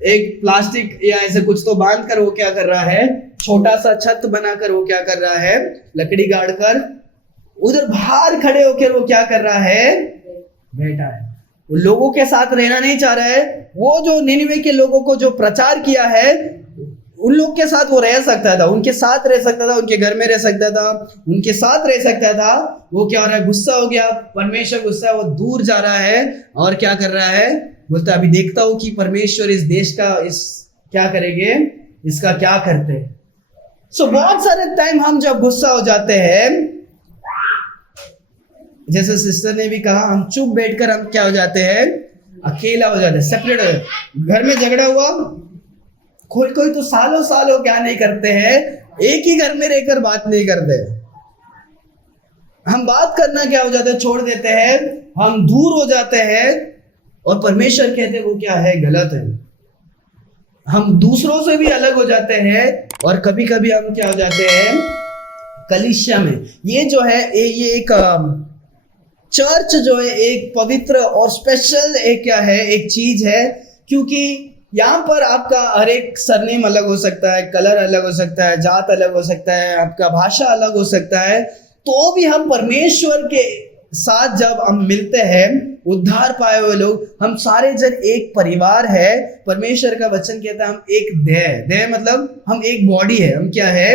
एक प्लास्टिक या ऐसे कुछ तो बांध कर वो क्या कर रहा है, छोटा सा छत बनाकर वो क्या कर रहा है, लकड़ी गाड़ कर उधर बाहर खड़े होकर वो क्या कर रहा है, बैठा है। वो लोगों के साथ रहना नहीं चाह रहा है। वो जो निनिवे के लोगों को जो प्रचार किया है, उन लोग के साथ वो रह सकता था, उनके साथ रह सकता था, उनके घर में रह सकता था, उनके साथ रह सकता था। वो क्या हो रहा है, गुस्सा हो गया, परमेश्वर गुस्सा है, वो दूर जा रहा है और क्या कर रहा है, बोलता अभी देखता हूं कि परमेश्वर इस देश का इस क्या करेंगे, इसका क्या करते हैं। सो बहुत सारे टाइम हम जब गुस्सा हो जाते हैं, जैसे सिस्टर ने भी कहा, हम चुप बैठकर हम क्या हो जाते हैं, अकेला हो जाते हैं, सेपरेट हो जाते हैं। घर में झगड़ा हुआ, कोई तो सालों क्या नहीं करते हैं, एक ही घर में रहकर बात नहीं करते। हम बात करना क्या हो जाता है, छोड़ देते हैं, हम दूर हो जाते हैं। और परमेश्वर कहते हैं वो क्या है, गलत है। हम दूसरों से भी अलग हो जाते हैं और कभी कभी हम क्या हो जाते हैं, कलीसिया में। ये जो है ये एक चर्च जो है एक पवित्र और स्पेशल एक क्या है, एक चीज है, क्योंकि यहाँ पर आपका हर एक सरनेम अलग हो सकता है, कलर अलग हो सकता है, जात अलग हो सकता है, आपका भाषा अलग हो सकता है, तो भी हम परमेश्वर के साथ जब हम मिलते हैं, उद्धार पाए हुए लोग, हम सारे जन एक परिवार है। परमेश्वर का वचन कहता है हम एक देह मतलब हम एक बॉडी है, हम क्या है,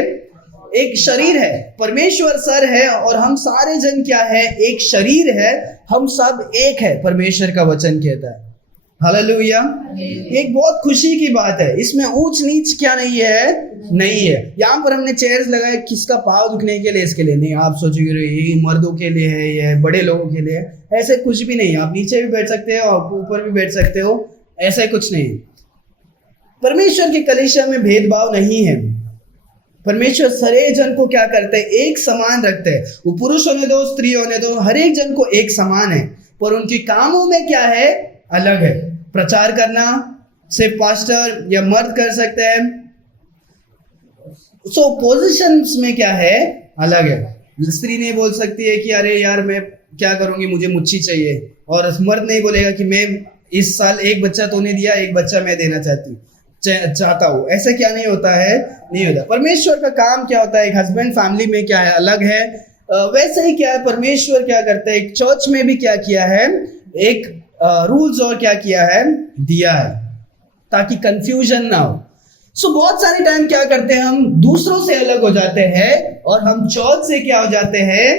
एक शरीर है। परमेश्वर सर है और हम सारे जन क्या है, एक शरीर है, हम सब एक है, परमेश्वर का वचन कहता है। हालेलुया। एक बहुत खुशी की बात है, इसमें ऊंच नीच क्या नहीं है। यहाँ पर हमने चेयर्स लगाए किसका पाँव दुखने के लिए, इसके लिए नहीं। आप सोचोगे ये मर्दों के लिए है, ये बड़े लोगों के लिए, ऐसे कुछ भी नहीं। आप नीचे भी बैठ सकते हो, आप ऊपर भी बैठ सकते हो, ऐसा कुछ नहीं। परमेश्वर की कलीसिया में भेदभाव नहीं है। परमेश्वर सारे जन को क्या करते हैं, एक समान रखते हैं। वो पुरुष होने दो, स्त्री होने दो, हर एक जन को एक समान है, पर उनके कामों में क्या है, अलग है। प्रचार करना सिर्फ पास्टर या मर्द कर सकते हैं। सो पोजीशंस में क्या है, अलग है। स्त्री नहीं बोल सकती है कि अरे यार मैं क्या करूंगी, मुझे मुच्छी चाहिए, और मर्द नहीं बोलेगा कि मैं इस साल एक बच्चा तो नहीं दिया, एक बच्चा मैं देना चाहता हूँ। ऐसा क्या नहीं होता है, नहीं होता। परमेश्वर का काम क्या होता है, एक हस्बैंड फैमिली में क्या है, अलग है। वैसे ही क्या है, परमेश्वर क्या करता है, एक चर्च में भी क्या किया है, एक रूल्स और क्या किया है, दिया है, ताकि कंफ्यूजन ना हो। सो बहुत सारे टाइम क्या करते हैं, हम दूसरों से अलग हो जाते हैं और हम चर्च से क्या हो जाते हैं,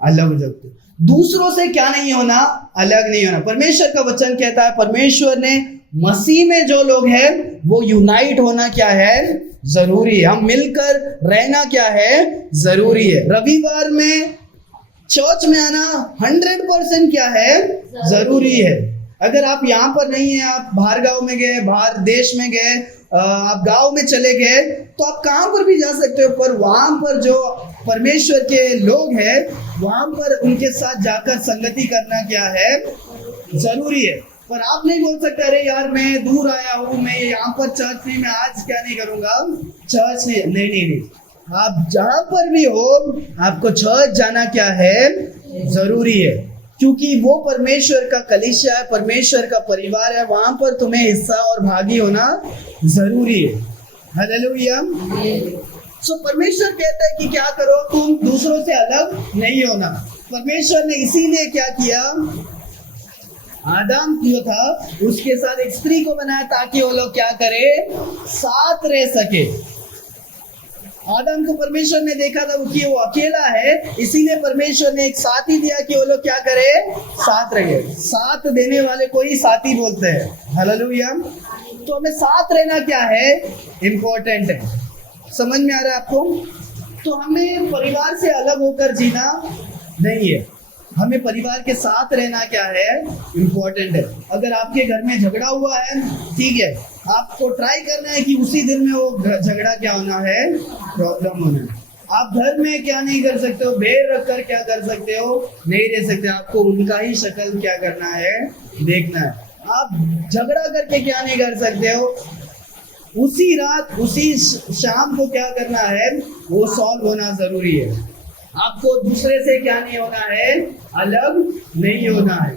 अलग हो जाते हैं। दूसरों से क्या नहीं होना, अलग नहीं होना। परमेश्वर का वचन कहता है, परमेश्वर ने मसीह में जो लोग हैं वो यूनाइट होना क्या है, जरूरी है। हम मिलकर रहना क्या है, जरूरी है। रविवार में चर्च में आना 100% क्या है, जरूरी है। अगर आप यहाँ पर नहीं है, आप बाहर गांव में गए, बाहर देश में गए, आप गांव में चले गए, तो आप कहां पर भी जा सकते हो, पर वहां पर जो परमेश्वर के लोग हैं, वहां पर उनके साथ जाकर संगति करना क्या है, जरूरी है। पर आप नहीं बोल सकते अरे यार मैं दूर आया हूँ, मैं यहाँ पर चर्च नहीं, मैं आज क्या नहीं करूंगा, चर्च नहीं। आप जहां पर भी हो, आपको चर्च जाना क्या है, जरूरी है, क्योंकि वो परमेश्वर का कलीसिया है, परमेश्वर का परिवार है। वहां पर तुम्हें हिस्सा और भागी होना जरूरी है। हालेलुया। सो परमेश्वर कहता है कि क्या करो, तुम दूसरों से अलग नहीं होना। परमेश्वर ने इसीलिए क्या किया, आदम जो था उसके साथ एक स्त्री को बनाया, ताकि वो लोग क्या करे, साथ रह सके। आदम को परमेश्वर ने देखा था कि वो अकेला है, इसीलिए परमेश्वर ने एक साथी दिया कि वो लोग क्या करे, साथ रहे। साथ देने वाले को ही साथी बोलते हैं। हालेलुया। तो हमें साथ रहना क्या है, इम्पोर्टेंट है। समझ में आ रहा है आपको? तो हमें परिवार से अलग होकर जीना नहीं है, हमें परिवार के साथ रहना क्या है, इम्पोर्टेंट है। अगर आपके घर में झगड़ा हुआ है, ठीक है, आपको ट्राई करना है कि उसी दिन में वो झगड़ा क्या होना है, प्रॉब्लम होना है। आप घर में क्या नहीं कर सकते हो, बेर रखकर क्या कर सकते हो, नहीं रह सकते। आपको उनका ही शक्ल क्या करना है, देखना है। आप झगड़ा करके क्या नहीं कर सकते हो, उसी रात उसी शाम को क्या करना है, वो सॉल्व होना जरूरी है। आपको दूसरे से क्या नहीं होना है, अलग नहीं होना है,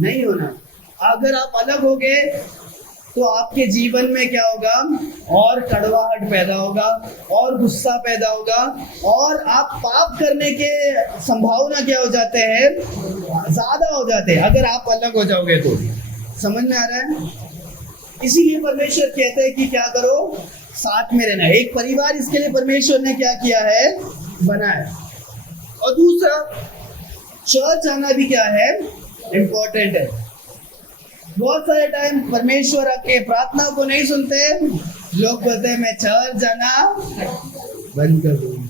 नहीं होना। अगर आप अलग हो गए तो आपके जीवन में क्या होगा, और कड़वाहट पैदा होगा, और गुस्सा पैदा होगा, और आप पाप करने के संभावना क्या हो जाते हैं, ज्यादा हो जाते हैं, अगर आप अलग हो जाओगे तो। समझ में आ रहा है? इसीलिए परमेश्वर कहते हैं कि क्या करो, साथ में रहना। एक परिवार इसके लिए परमेश्वर ने क्या किया है, बनाया। और दूसरा, चर्च आना भी क्या है, इम्पोर्टेंट है। बहुत सारे टाइम परमेश्वर के प्रार्थना को नहीं सुनते, लोग बोलते हैं मैं चर्च जाना बंद कर दूंगा।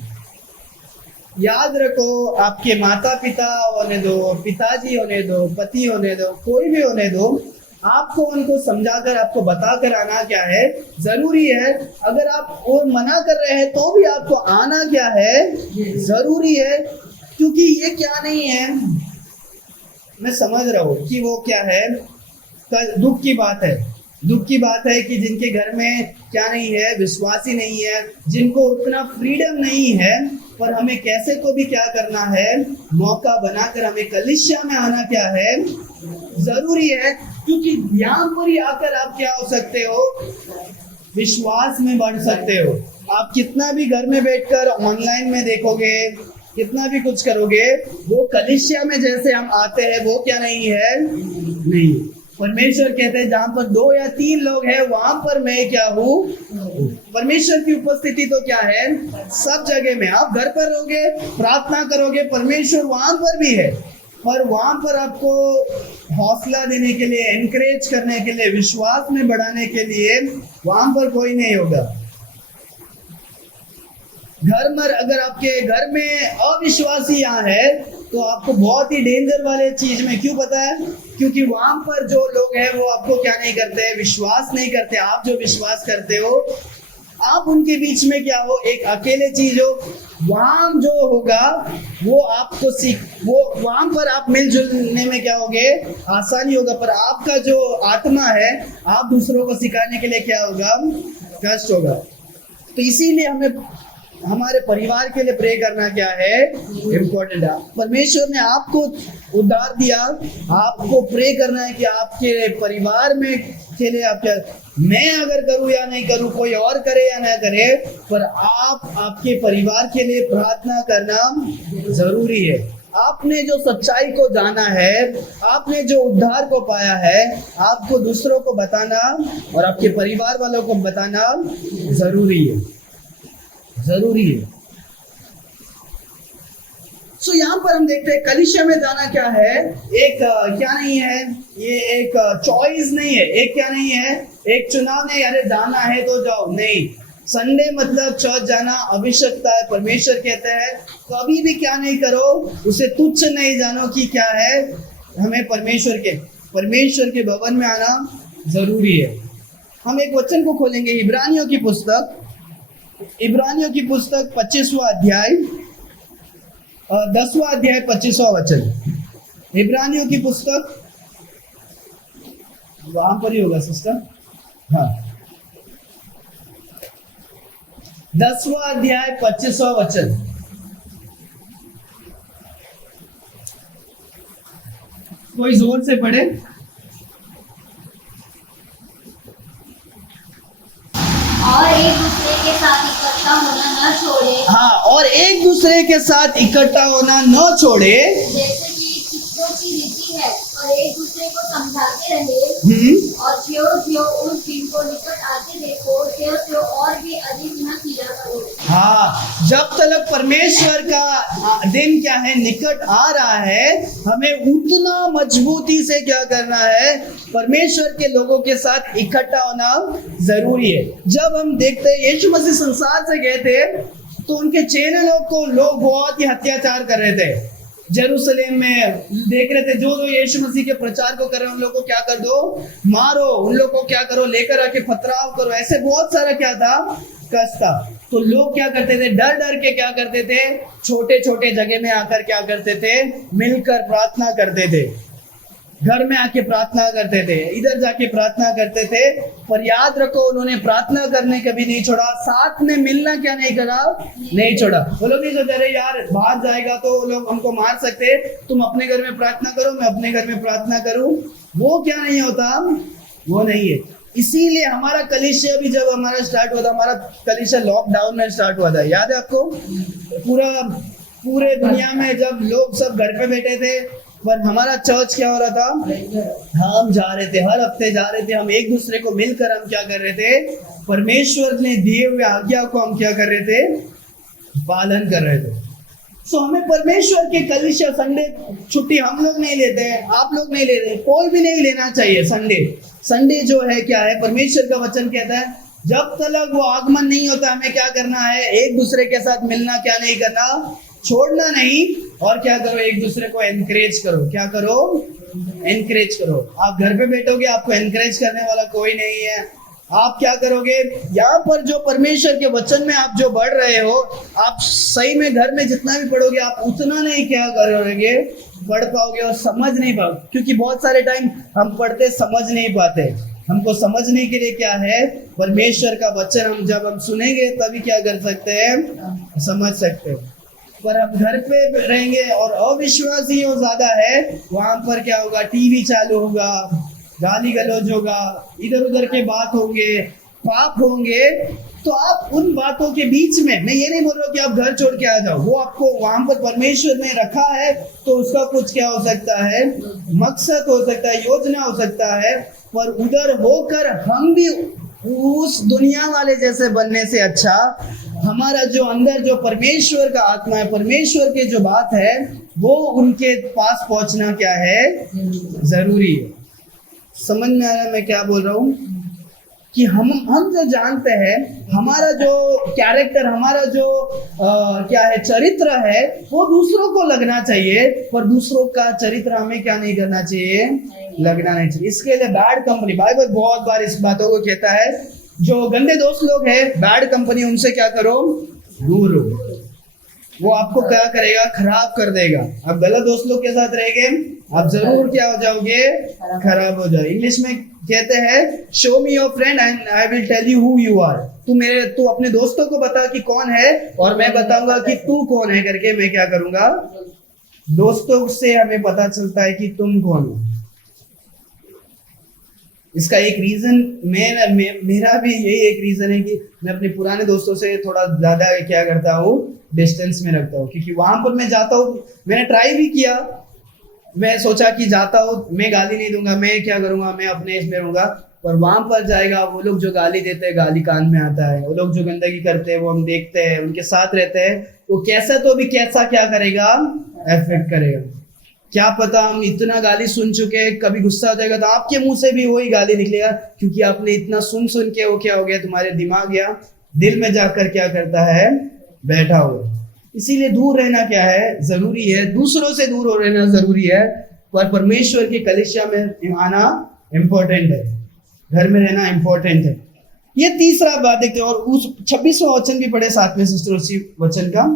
याद रखो, आपके माता पिता होने दो, पिताजी होने दो, पति होने दो, कोई भी होने दो, आपको उनको समझाकर, आपको बताकर आना क्या है, जरूरी है। अगर आप वो मना कर रहे हैं तो भी आपको आना क्या है, जरूरी है। क्योंकि ये क्या नहीं है, मैं समझ रहा हूँ कि वो क्या है, दुख की बात है। दुख की बात है कि जिनके घर में क्या नहीं है, विश्वास ही नहीं है, जिनको उतना फ्रीडम नहीं है, पर हमें कैसे को भी क्या करना है, मौका बनाकर हमें कलीसिया में आना क्या है, जरूरी है। क्योंकि यहाँ पर ही आकर आप क्या हो सकते हो, विश्वास में बढ़ सकते हो। आप कितना भी घर में बैठकर ऑनलाइन में देखोगे, कितना भी कुछ करोगे, वो कलीसिया में जैसे हम आते हैं वो क्या नहीं है, नहीं। परमेश्वर कहते हैं जहां पर 2 या 3 लोग हैं वहां पर मैं क्या हूँ। परमेश्वर की उपस्थिति तो क्या है, सब जगह में। आप घर पर रहोगे, प्रार्थना करोगे, परमेश्वर वहां पर भी है, पर वहां पर आपको हौसला देने के लिए, एनकरेज करने के लिए, विश्वास में बढ़ाने के लिए वहां पर कोई नहीं होगा। घर में अगर आपके घर में अविश्वासी यहाँ है तो आपको बहुत ही डेंजर वाले चीज में, क्यों पता है, क्योंकि वहां पर जो लोग हैं वो आपको क्या नहीं करते हैं, विश्वास नहीं करते। आप जो विश्वास करते हो, आप उनके बीच में क्या हो, एक अकेले चीज हो। वहां जो होगा वो आपको वो वहां पर आप मिलजुलने में क्या होगे, आसानी होगा, पर आपका जो आत्मा है, आप दूसरों को सिखाने के लिए क्या होगा, कष्ट होगा। तो इसीलिए हमें हमारे परिवार के लिए प्रे करना क्या है, इम्पोर्टेंट है। परमेश्वर ने आपको उद्धार दिया, आपको प्रे करना है कि आपके परिवार में के लिए आप क्या, मैं अगर करूं या नहीं करूं, कोई और करे या ना करे, पर आप आपके परिवार के लिए प्रार्थना करना जरूरी है। आपने जो सच्चाई को जाना है, आपने जो उद्धार को पाया है, आपको दूसरों को बताना और आपके परिवार वालों को बताना जरूरी है, जरूरी है। सो यहाँ पर हम देखते हैं कलीसिया में जाना क्या है, एक क्या नहीं है, ये एक चॉइस नहीं है, एक क्या नहीं है, एक चुनाव नहीं, अरे जाना है तो जाओ, नहीं। संडे मतलब चर्च जाना आवश्यकता है। परमेश्वर कहते हैं कभी भी क्या नहीं करो, उसे तुच्छ नहीं जानो कि क्या है, हमें परमेश्वर के भवन में आना जरूरी है। हम एक वचन को खोलेंगे, इब्रानियों की पुस्तक 25वां अध्याय, 10वां अध्याय 25वां वचन। इब्रानियों की पुस्तक, वहां पर ही होगा सिस्टर, हाँ, 10वां अध्याय 25वां वचन। कोई जोर से पढ़े। और एक दूसरे के साथ इकट्ठा होना न छोड़े। हाँ, और एक दूसरे के साथ इकट्ठा होना न छोड़े, जैसे कि चित्रों की रीति है, और एक दूसरे को समझाते रहे, और ज्यों उस दिन को निकट आते देखो, त्यों और भी अधिक न किया करो। हाँ, जब तक परमेश्वर का दिन क्या है, निकट आ रहा है, हमें उतना मजबूती से क्या करना है, परमेश्वर के लोगों के साथ इकट्ठा होना जरूरी है। जब हम देखते हैं यीशु मसीह संसार से गए थे तो उनके चेलों को लोग बहुत ही अत्याचार कर रहे थे। जेरूसलेम में देख रहे थे, जो यीशु मसीह के प्रचार को कर रहे हैं उन लोगों को क्या कर दो, मारो, उन लोगों को क्या करो, लेकर आके पथराव करो, ऐसे बहुत सारा क्या था, कष्ट था। तो लोग क्या करते थे, डर डर के क्या करते थे, छोटे छोटे जगह में आकर क्या करते थे, मिलकर प्रार्थना करते थे, घर में आके प्रार्थना करते थे, इधर जाके प्रार्थना करते थे। पर याद रखो, उन्होंने प्रार्थना करने कभी नहीं छोड़ा, साथ में मिलना क्या नहीं करा, नहीं छोड़ा। वो लोग नहीं सोचते अरे यार बाहर जाएगा तो वो लोग हमको मार सकते, तुम अपने घर में प्रार्थना करो, मैं अपने घर में प्रार्थना करूं, वो क्या नहीं होता, वो नहीं है। इसीलिए हमारा कलीसिया भी जब हमारा स्टार्ट हुआ था, हमारा कलीसिया लॉकडाउन में स्टार्ट हुआ था, याद है आपको? पूरे दुनिया में जब लोग सब घर पे बैठे थे, पर हमारा चर्च क्या हो रहा था, हम जा रहे थे, हर हफ्ते जा रहे थे, हम एक दूसरे को मिलकर हम क्या कर रहे थे, परमेश्वर ने दिए हुए आज्ञा को हम क्या कर रहे थे, पालन कर रहे थे। सो हमें परमेश्वर के कलीसिया संडे छुट्टी हम लोग नहीं लेते हैं, आप लोग नहीं लेते, कोई भी नहीं लेना चाहिए। संडे जो है क्या है, परमेश्वर का वचन कहता है जब तक वो आगमन नहीं होता हमें क्या करना है, एक दूसरे के साथ मिलना क्या नहीं करना, छोड़ना नहीं, और क्या करो, एक दूसरे को एनकरेज करो। क्या करो, एनकरेज करो। आप घर पे बैठोगे, आपको एनकरेज करने वाला कोई नहीं है, आप क्या करोगे, यहाँ पर जो परमेश्वर के वचन में आप जो बढ़ रहे हो, आप सही में घर में जितना भी पढ़ोगे आप उतना नहीं क्या करोगे, पढ़ पाओगे और समझ नहीं पाओगे। क्योंकि बहुत सारे टाइम हम पढ़ते समझ नहीं पाते। हमको समझने के लिए क्या है, परमेश्वर का वचन हम जब हम सुनेंगे तभी क्या कर सकते हैं, समझ सकते हैं। पर हम घर पे रहेंगे और अविश्वासियों ज्यादा है, वहां पर क्या होगा, टीवी चालू होगा, गाली गलौज होगा, इधर उधर के बात होंगे, पाप होंगे। तो आप उन बातों के बीच में, मैं ये नहीं बोल रहा कि आप घर छोड़ के आ जाओ, वो आपको वहां पर परमेश्वर ने रखा है तो उसका कुछ क्या हो सकता है, मकसद हो सकता है, योजना हो सकता है। पर उधर होकर हम भी उस दुनिया वाले जैसे बनने से अच्छा, हमारा जो अंदर जो परमेश्वर का आत्मा है, परमेश्वर के जो बात है, वो उनके पास पहुंचना क्या है, जरूरी है। समझ में आ रहा है मैं क्या बोल रहा हूँ, कि हम जो जानते हैं, हमारा जो कैरेक्टर, हमारा जो क्या है, चरित्र है, वो दूसरों को लगना चाहिए। पर दूसरों का चरित्र हमें क्या नहीं करना चाहिए, लगना नहीं चाहिए। इसके लिए बैड कंपनी, बाइबल बहुत बार इस बातों को कहता है, जो गंदे दोस्त लोग हैं, बैड कंपनी, उनसे क्या करो, दूर रहो। वो आपको क्या करेगा, खराब कर देगा। आप गलत दोस्त लोग के साथ रहेंगे, आप जरूर क्या हो जाओगे, खराब हो जाओगे। इंग्लिश में कहते हैं, show me your friend and I will tell you who you are. तू अपने दोस्तों को बता कि कौन है और मैं बताऊंगा कि तू कौन है करके। मैं क्या करूंगा, दोस्तों से हमें पता चलता है कि तुम कौन हो। इसका एक रीजन मेरा भी यही एक रीजन है कि मैं अपने पुराने दोस्तों से थोड़ा ज्यादा क्या करता हूँ, डिस्टेंस में रखता हूँ। क्योंकि वहां पर मैं जाता हूँ, मैंने ट्राई भी किया, मैं सोचा कि जाता हूँ, मैं गाली नहीं दूंगा, मैं क्या करूंगा, मैं अपने इसमें रहूंगा। पर वहां पर जाएगा, वो लोग जो गाली देते हैं, गाली कान में आता है, वो लोग जो गंदगी करते हैं वो हम देखते हैं, उनके साथ रहते हैं, वो कैसा तो भी कैसा क्या करेगा, इफेक्ट करेगा। क्या पता हम इतना गाली सुन चुके, कभी गुस्सा आ जाएगा तो आपके मुंह से भी वही गाली निकलेगा, क्योंकि आपने इतना सुन के वो क्या हो गया, तुम्हारे दिमाग या दिल में जाकर क्या करता है, बैठा हुआ। इसीलिए दूर रहना क्या है, जरूरी है। दूसरों से दूर हो रहना जरूरी है, पर परमेश्वर की कलीसिया में आना इम्पोर्टेंट है, घर में रहना इम्पोर्टेंट है। ये तीसरा बात देखते हैं। और उस 26वां वचन भी पढ़े साथ में सिस्टर, उसी वचन का,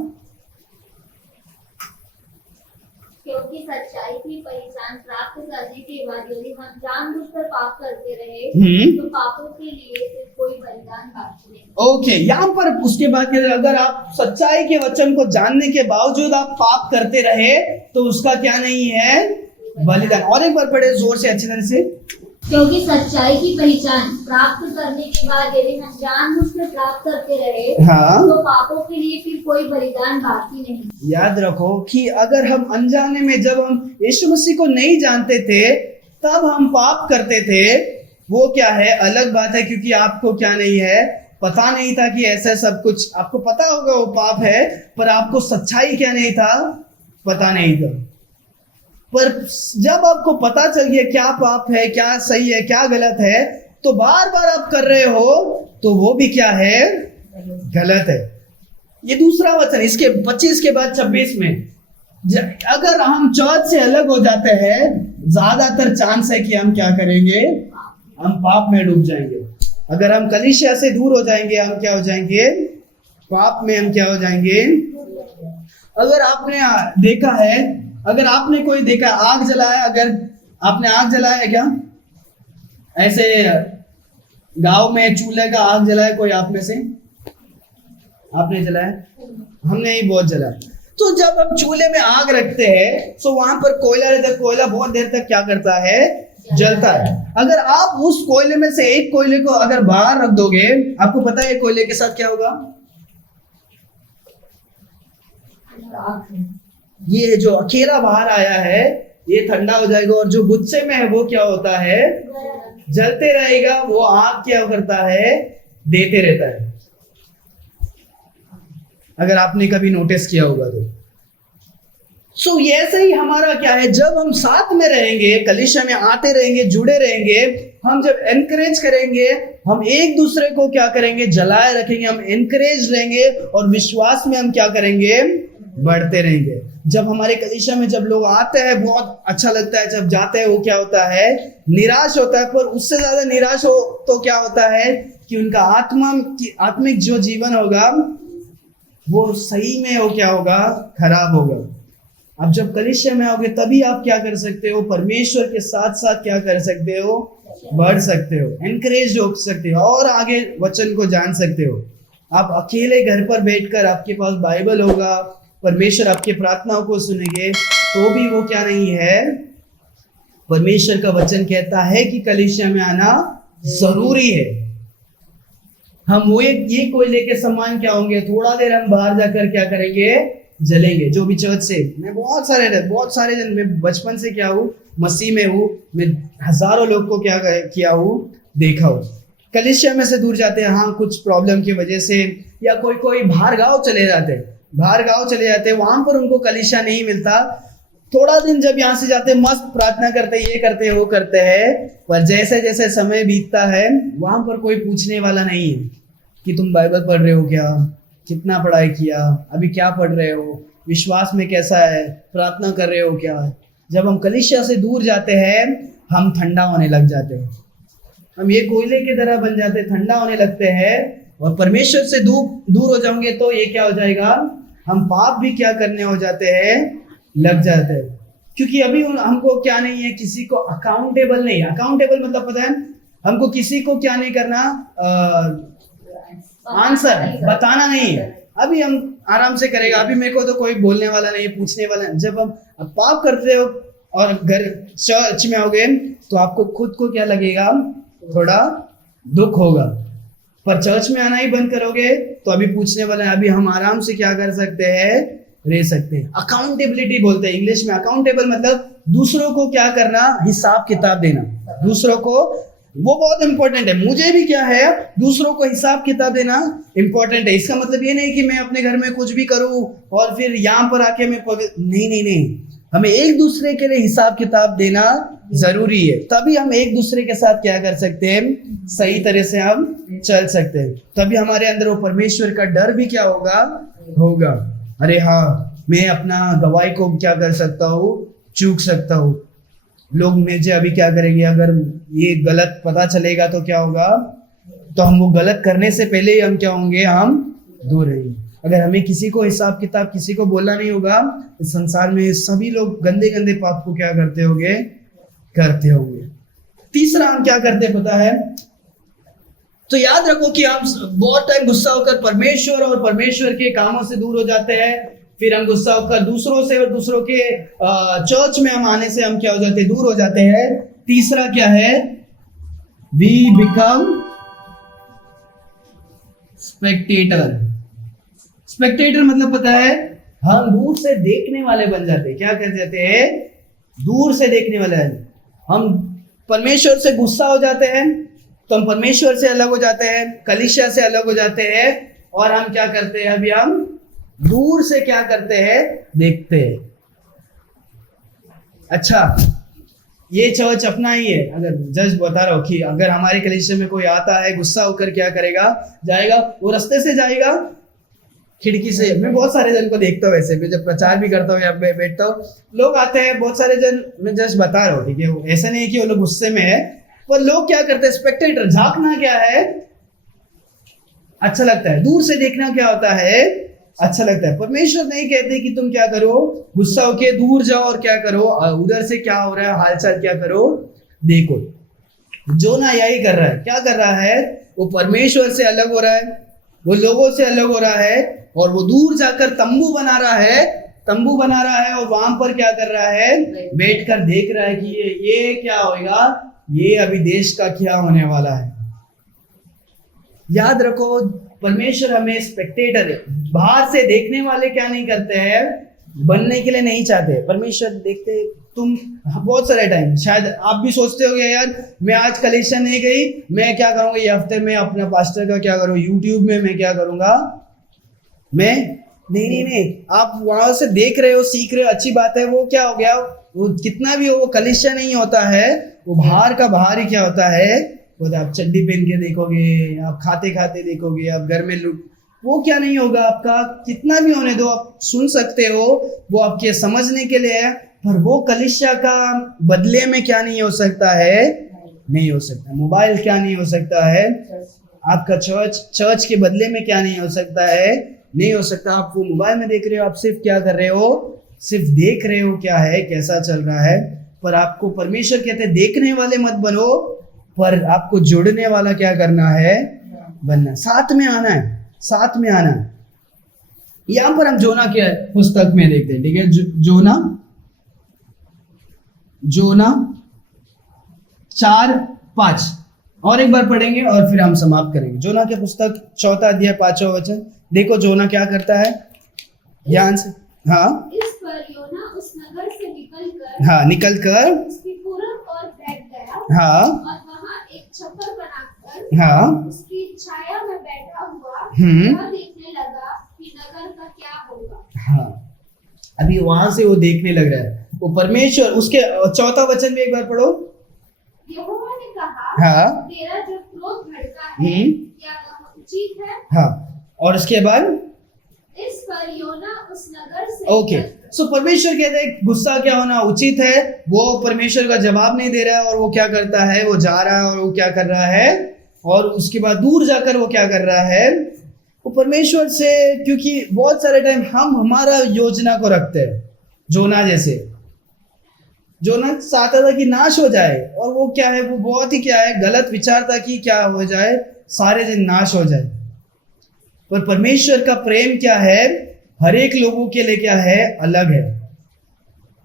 क्योंकि सच्चाई की पहचान प्राप्त करने के बाद यदि हम जानबूझकर पाप करते रहे तो पापों के लिए फिर कोई बलिदान बाकी नहीं। ओके, यहाँ पर उसके बाद अगर आप सच्चाई के वचन को जानने के बावजूद आप पाप करते रहे तो उसका क्या नहीं है, बलिदान। और एक बार पढ़े जोर से, अच्छी तरह से। क्योंकि सच्चाई की पहचान प्राप्त करने के बाद यदि हम जानबूझकर प्राप्त करते रहे तो पापों के लिए फिर कोई बलिदान बाकी नहीं। याद रखो कि अगर हम अनजाने में, जब हम यीशु मसीह को नहीं जानते थे तब हम पाप करते थे, वो क्या है, अलग बात है। क्योंकि आपको क्या नहीं है, पता नहीं था कि ऐसा सब कुछ, आपको पता होगा वो पाप है, पर आपको सच्चाई क्या नहीं था, पता नहीं था। पर जब आपको पता चल गया क्या पाप है, क्या सही है, क्या गलत है, तो बार बार आप कर रहे हो तो वो भी क्या है, गलत है। ये दूसरा वचन, इसके 25 के बाद 26 में, अगर हम चर्च से अलग हो जाते हैं, ज्यादातर चांस है कि हम क्या करेंगे, हम पाप में डूब जाएंगे। अगर हम कलीसिया से दूर हो जाएंगे, हम क्या हो जाएंगे, पाप में हम क्या हो जाएंगे। अगर आपने देखा है, अगर आपने कोई देखा आग जलाया, अगर आपने आग जलाया क्या, ऐसे गांव में चूल्हे का आग जलाया कोई आप में से, आपने जलाया, हमने ही बहुत जलाया। तो जब हम चूल्हे में आग रखते हैं तो वहां पर कोयला रहता है, कोयला बहुत देर तक क्या करता है, जलता है। अगर आप उस कोयले में से एक कोयले को अगर बाहर रख दोगे, आपको पता है कोयले के साथ क्या होगा, ये जो अकेला बाहर आया है ये ठंडा हो जाएगा, और जो गुच्छे में है वो क्या होता है, जलते रहेगा। वो आग क्या करता है, देते रहता है। अगर आपने कभी नोटिस किया होगा तो। सो ऐसे ही हमारा क्या है, जब हम साथ में रहेंगे, कलीसिया में आते रहेंगे, जुड़े रहेंगे, हम जब एनकरेज करेंगे, हम एक दूसरे को क्या करेंगे, जलाए रखेंगे, हम एनकरेज रहेंगे, और विश्वास में हम क्या करेंगे, बढ़ते रहेंगे। जब हमारे कलीसिया में जब लोग आते हैं बहुत अच्छा लगता है, जब जाते हैं वो क्या होता है, निराश होता है। पर उससे ज्यादा निराश हो तो क्या होता है कि उनका आत्मिक जो जीवन होगा वो सही में वो क्या होगा, खराब होगा। अब जब कलीसिया में आओगे तभी आप क्या कर सकते हो, परमेश्वर के साथ साथ क्या कर सकते हो, बढ़ सकते हो, एनकरेज हो सकते हो और आगे वचन को जान सकते हो। आप अकेले घर पर बैठकर आपके पास बाइबल होगा, परमेश्वर आपकी प्रार्थनाओं को सुनेंगे, तो भी वो क्या नहीं है। परमेश्वर का वचन कहता है कि कलीसिया में आना जरूरी है। हम वो ये कोयले के समान क्या होंगे, थोड़ा देर हम बाहर जाकर क्या करेंगे, जलेंगे। जो भी चर्च से मैं बहुत सारे जन, मैं बचपन से क्या हूँ, मसीह में हूँ, मैं हजारों लोग को क्या किया हूँ, देखा हूँ। कलीसिया में से दूर जाते हैं, हाँ कुछ प्रॉब्लम की वजह से, या कोई बाहर गाँव चले जाते हैं, वहां पर उनको कलीसिया नहीं मिलता। थोड़ा दिन जब यहाँ से जाते, मस्त प्रार्थना करते, ये करते वो करते हैं, पर जैसे जैसे समय बीतता है वहां पर कोई पूछने वाला नहीं है कि तुम बाइबल पढ़ रहे हो क्या, कितना पढ़ाई किया, अभी क्या पढ़ रहे हो, विश्वास में कैसा है, प्रार्थना कर रहे हो क्या। जब हम कलीसिया से दूर जाते हैं हम ठंडा होने लग जाते हैं, हम ये कोयले की तरह बन जाते हैं, ठंडा होने लगते हैं। और परमेश्वर से दूर हो जाओगे तो ये क्या हो जाएगा, हम पाप भी क्या करने हो जाते हैं, लग जाते हैं। क्योंकि अभी हमको क्या नहीं है, किसी को अकाउंटेबल नहीं, अकाउंटेबल मतलब पता है, हमको किसी को क्या नहीं करना, आंसर बताना नहीं है। अभी हम आराम से करेगा, अभी मेरे को तो कोई बोलने वाला नहीं, पूछने वाला नहीं। जब हम पाप करते हो और घर चर्च में आओगे तो आपको खुद को क्या लगेगा, थोड़ा दुख होगा। पर चर्च में आना ही बंद करोगे तो अभी पूछने वाला है, अभी हम आराम से क्या कर सकते हैं, रह सकते हैं। अकाउंटेबिलिटी बोलते हैं इंग्लिश में। अकाउंटेबल मतलब दूसरों को क्या करना, हिसाब किताब देना दूसरों को, वो बहुत इंपॉर्टेंट है। मुझे भी क्या है, दूसरों को हिसाब किताब देना इंपॉर्टेंट है। इसका मतलब ये नहीं कि मैं अपने घर में कुछ भी करूं और फिर यहाँ पर आके मैं नहीं, हमें एक दूसरे के लिए हिसाब किताब देना जरूरी है। तभी हम एक दूसरे के साथ क्या कर सकते हैं, सही तरह से हम चल सकते हैं। तभी हमारे अंदर वो परमेश्वर का डर भी क्या होगा। अरे हाँ, मैं अपना गवाही को क्या कर सकता हूँ, चूक सकता हूँ। लोग मुझे अभी क्या करेंगे, अगर ये गलत पता चलेगा तो क्या होगा, तो हम वो गलत करने से पहले ही हम क्या होंगे, हम दूर रहेंगे। अगर हमें किसी को हिसाब किताब किसी को बोलना नहीं होगा, इस संसार में सभी लोग गंदे पाप को क्या करते होंगे। तीसरा हम क्या करते पता है, तो याद रखो कि हम बहुत टाइम गुस्सा होकर परमेश्वर और परमेश्वर के कामों से दूर हो जाते हैं। फिर हम गुस्सा होकर दूसरों से और दूसरों के चर्च में हम आने से हम क्या हो जाते हैं, दूर हो जाते हैं। तीसरा क्या है, वी बिकम स्पेक्टेटर मतलब पता है, हम दूर से देखने वाले बन जाते हैं। क्या कर जाते हैं, दूर से देखने वाले। हम परमेश्वर से गुस्सा हो जाते हैं तो हम परमेश्वर से अलग हो जाते हैं, कलीसिया से अलग हो जाते हैं, और हम क्या करते हैं, अभी हम दूर से क्या करते हैं, देखते हैं। अच्छा, ये चर्च अपना ही है। अगर जज बता रहा हूं कि अगर हमारे कलीसिया में कोई आता है, गुस्सा होकर क्या करेगा, जाएगा, वो रास्ते से जाएगा, खिड़की से। मैं बहुत सारे जन को देखता हूँ, वैसे मैं जब प्रचार भी करता हूँ या बैठता हूँ, लोग आते हैं बहुत सारे जन, मैं जस्ट बता रहा हूँ, ठीक है, ऐसा नहीं कि वो लोग गुस्से में है, पर लोग क्या करते हैं, स्पेक्टेटर, झांकना क्या है, अच्छा लगता है। दूर से देखना क्या होता है, अच्छा लगता है। परमेश्वर नहीं कहते कि तुम क्या करो, गुस्सा होके दूर जाओ और क्या करो, उधर से क्या हो रहा है, हालचाल क्या करो, देखो। जोना यही कर रहा है। क्या कर रहा है, वो परमेश्वर से अलग हो रहा है, वो लोगों से अलग हो रहा है, और वो दूर जाकर तंबू बना रहा है, और वहां पर क्या कर रहा है, बैठकर देख रहा है कि ये क्या होगा, ये अभी देश का क्या होने वाला है। याद रखो, परमेश्वर हमें स्पेक्टेटर है, बाहर से देखने वाले क्या नहीं करते हैं, बनने के लिए नहीं चाहते। परमेश्वर देखते, तुम बहुत सारे टाइम शायद आप भी सोचते होगे, यार मैं आज कलीसिया नहीं गई, मैं क्या करूंगा ये हफ्ते में, अपना पास्टर का क्या करूँ, यूट्यूब में मैं क्या करूंगा, मैं नहीं, आप वहां से देख रहे हो, सीख रहे हो, अच्छी बात है। वो क्या हो गया, वो कितना भी हो, वो कलीसिया नहीं होता है, वो बाहर का बाहर ही क्या होता है। वो आप चड्डी पहन के देखोगे, आप खाते देखोगे, आप घर में वो क्या नहीं होगा आपका, कितना भी होने दो, आप सुन सकते हो, वो आपके समझने के लिए है, पर वो कलीसिया का बदले में क्या नहीं हो सकता है, नहीं हो सकता। मोबाइल क्या नहीं हो सकता है, आपका चर्च के बदले में क्या नहीं हो सकता है, नहीं हो सकता। आप वो मोबाइल में देख रहे हो, आप सिर्फ क्या कर रहे हो, सिर्फ देख रहे हो क्या है, कैसा चल रहा है, पर आपको परमेश्वर कहते हैं देखने वाले मत बनो, पर आपको जुड़ने वाला क्या करना है, बनना, साथ में आना है, साथ में आना है। यहां पर हम जोना के पुस्तक में देखते हैं, ठीक है, जोना 4:5 और एक बार पढ़ेंगे और फिर हम समाप्त करेंगे। जोना के पुस्तक 4 अध्याय 5वां वचन। देखो जोना क्या करता है, ध्यान से। हाँ, इस पर योना उस नगर से निकलकर हाँ, निकलकर उसकी पूरब ओर बैठ गया, हाँ, और वहां एक छप्पर बनाकर हाँ, उसकी छाया में बैठा हुआ हम्म, वह देखने लगा कि नगर का क्या होगा। हाँ, अभी वहां से वो देखने लग रहा है, वो परमेश्वर। उसके 4वां वचन भी एक बार पढ़ो। यहोवा ने कहा, हाँ, तेरा जो क्रोध भड़का है, क्या वह उचित है? हाँ, और उसके बाद इस पर योना उस नगर से ओके, सो परमेश्वर कहते हैं गुस्सा क्या होना उचित है। वो परमेश्वर का जवाब नहीं दे रहा है, और वो क्या करता है, वो जा रहा है, और वो क्या कर रहा है, और उसके बाद दूर जाकर वो क्या कर रहा है, वो परमेश्वर से, क्योंकि बहुत सारे टाइम हम हमारा योजना को रखते हैं, जोना जैसे। जोना चाहता था कि नाश हो जाए, और वो क्या है, वो बहुत ही क्या है, गलत विचार था कि क्या हो जाए, सारे दिन नाश हो जाए। पर परमेश्वर का प्रेम क्या है, हर एक लोगों के लिए क्या है, अलग है।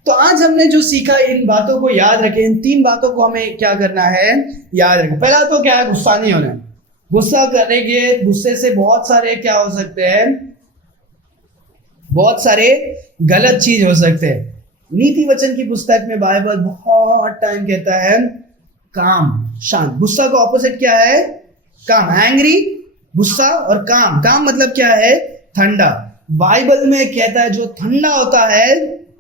तो आज हमने जो सीखा, इन बातों को याद रखें, इन 3 बातों को हमें क्या करना है, याद रखें। पहला तो क्या है, गुस्सा नहीं होना है। गुस्सा करेंगे, गुस्से से बहुत सारे क्या हो सकते हैं, बहुत सारे गलत चीज हो सकते हैं। नीति वचन की पुस्तक में बाइबल बहुत टाइम कहता है काम, शांत। गुस्सा का ऑपोजिट क्या है, काम, एंग्री, गुस्सा, और काम। काम मतलब क्या है, ठंडा। बाइबल में कहता है जो ठंडा होता है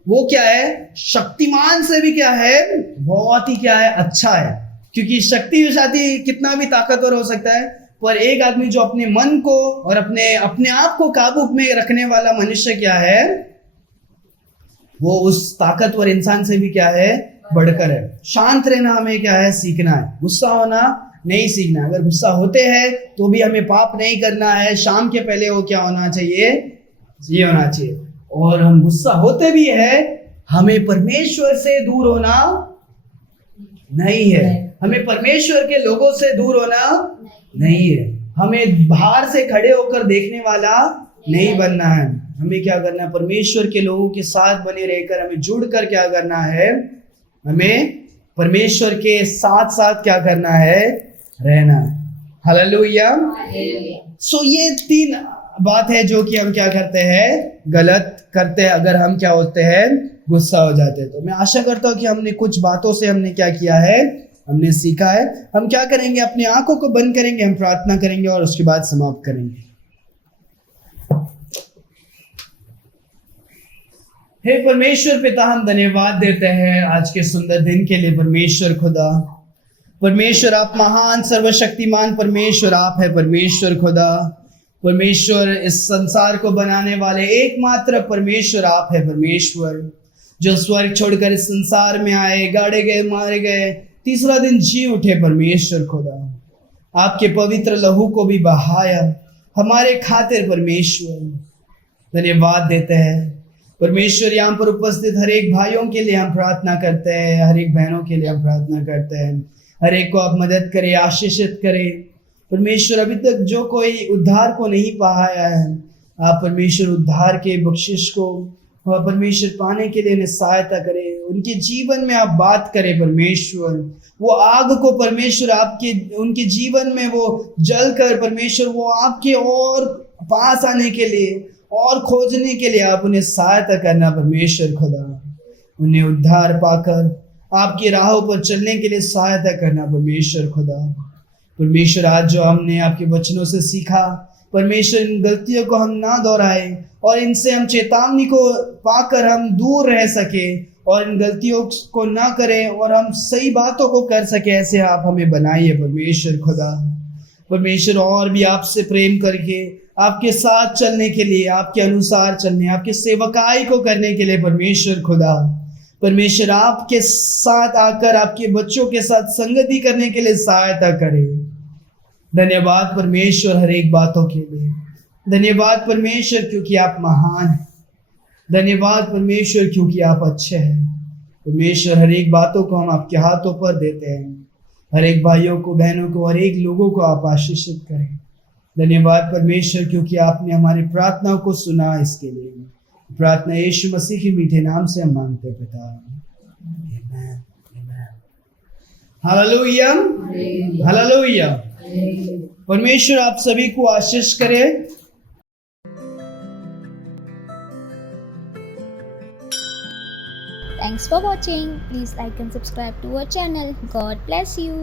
वो क्या है, शक्तिमान से भी क्या है, बहुत ही क्या है, अच्छा है। क्योंकि शक्तिशाली कितना भी ताकतवर हो सकता है, पर एक आदमी जो अपने मन को और अपने आप को काबू में रखने वाला मनुष्य क्या है, वो उस ताकतवर इंसान से भी क्या है, बढ़कर है। शांत रहना हमें क्या है, सीखना है। गुस्सा होना नहीं सीखना। अगर गुस्सा होते हैं तो भी हमें पाप नहीं करना है। शाम के पहले वो क्या होना चाहिए, ये होना चाहिए। और हम गुस्सा होते भी है, हमें परमेश्वर से दूर होना नहीं है, हमें परमेश्वर के लोगों से दूर होना नहीं है, हमें बाहर से खड़े होकर देखने वाला नहीं बनना है। हमें क्या करना है, परमेश्वर के लोगों के साथ बने रहकर हमें जुड़कर क्या करना है, हमें परमेश्वर के साथ साथ क्या करना है, रहना है। हालेलुया। सो ये 3 बात है जो कि हम क्या करते हैं, गलत करते हैं अगर हम क्या होते हैं, गुस्सा हो जाते हैं। तो मैं आशा करता हूं कि हमने कुछ बातों से हमने क्या किया है, हमने सीखा है। हम क्या करेंगे, अपनी आंखों को बंद करेंगे, हम प्रार्थना करेंगे और उसके बाद समाप्त करेंगे। हे परमेश्वर पिता, हम धन्यवाद देते हैं आज के सुंदर दिन के लिए। परमेश्वर खुदा, परमेश्वर आप महान सर्वशक्तिमान परमेश्वर आप है। परमेश्वर खुदा, परमेश्वर इस संसार को बनाने वाले एकमात्र परमेश्वर आप है। परमेश्वर जो स्वर्ग छोड़कर इस संसार में आए, गाड़े गए, मारे गए, तीसरा दिन जी उठे। परमेश्वर खुदा, आपके पवित्र लहू को भी बहाया हमारे खातिर। परमेश्वर धन्यवाद देते हैं। परमेश्वर यहाँ पर उपस्थित हर एक भाइयों के लिए हम प्रार्थना करते हैं, हर एक बहनों के लिए हम प्रार्थना करते हैं। हर एक को आप मदद करें, आशीषित करें। परमेश्वर अभी तक जो कोई उद्धार को नहीं पाया है, आप परमेश्वर उद्धार के बख्शिश को परमेश्वर पाने के लिए उन्हें सहायता करें। उनके जीवन में आप बात करें परमेश्वर, वो आग को परमेश्वर आपके उनके जीवन में वो जल कर परमेश्वर वो आपके और पास आने के लिए और खोजने के लिए आप उन्हें सहायता करना। परमेश्वर खुदा, उन्हें उद्धार पाकर आपकी राहों पर चलने के लिए सहायता करना। परमेश्वर खुदा, परमेश्वर आज जो हमने आपके वचनों से सीखा, परमेश्वर इन गलतियों को हम ना दोहराए और इनसे हम चेतावनी को पाकर हम दूर रह सके और इन गलतियों को ना करें और हम सही बातों को कर सके, ऐसे आप हमें बनाइए। परमेश्वर खुदा, परमेश्वर और भी आपसे प्रेम करके आपके साथ चलने के लिए, आपके अनुसार चलने, आपके सेवकाई को करने के लिए परमेश्वर खुदा, परमेश्वर आपके साथ आकर आपके बच्चों के साथ संगति करने के लिए सहायता करे। धन्यवाद परमेश्वर हर एक बातों के लिए। धन्यवाद परमेश्वर क्योंकि आप महान हैं। धन्यवाद परमेश्वर क्योंकि आप अच्छे हैं। परमेश्वर हर एक बातों को हम आपके हाथों पर देते हैं। हर एक भाइयों को, बहनों को, हर एक लोगों को आप आशीषित करें। धन्यवाद परमेश्वर क्योंकि आपने हमारी प्रार्थनाओं को सुना। इसके लिए प्रार्थना यीशु मसीह के मीठे नाम से हम मांगते हैं पिता। आमीन, आमीन। Hallelujah, hallelujah. परमेश्वर आप सभी को आशीष करे। Thanks for watching. Please like and subscribe to our channel. God bless you.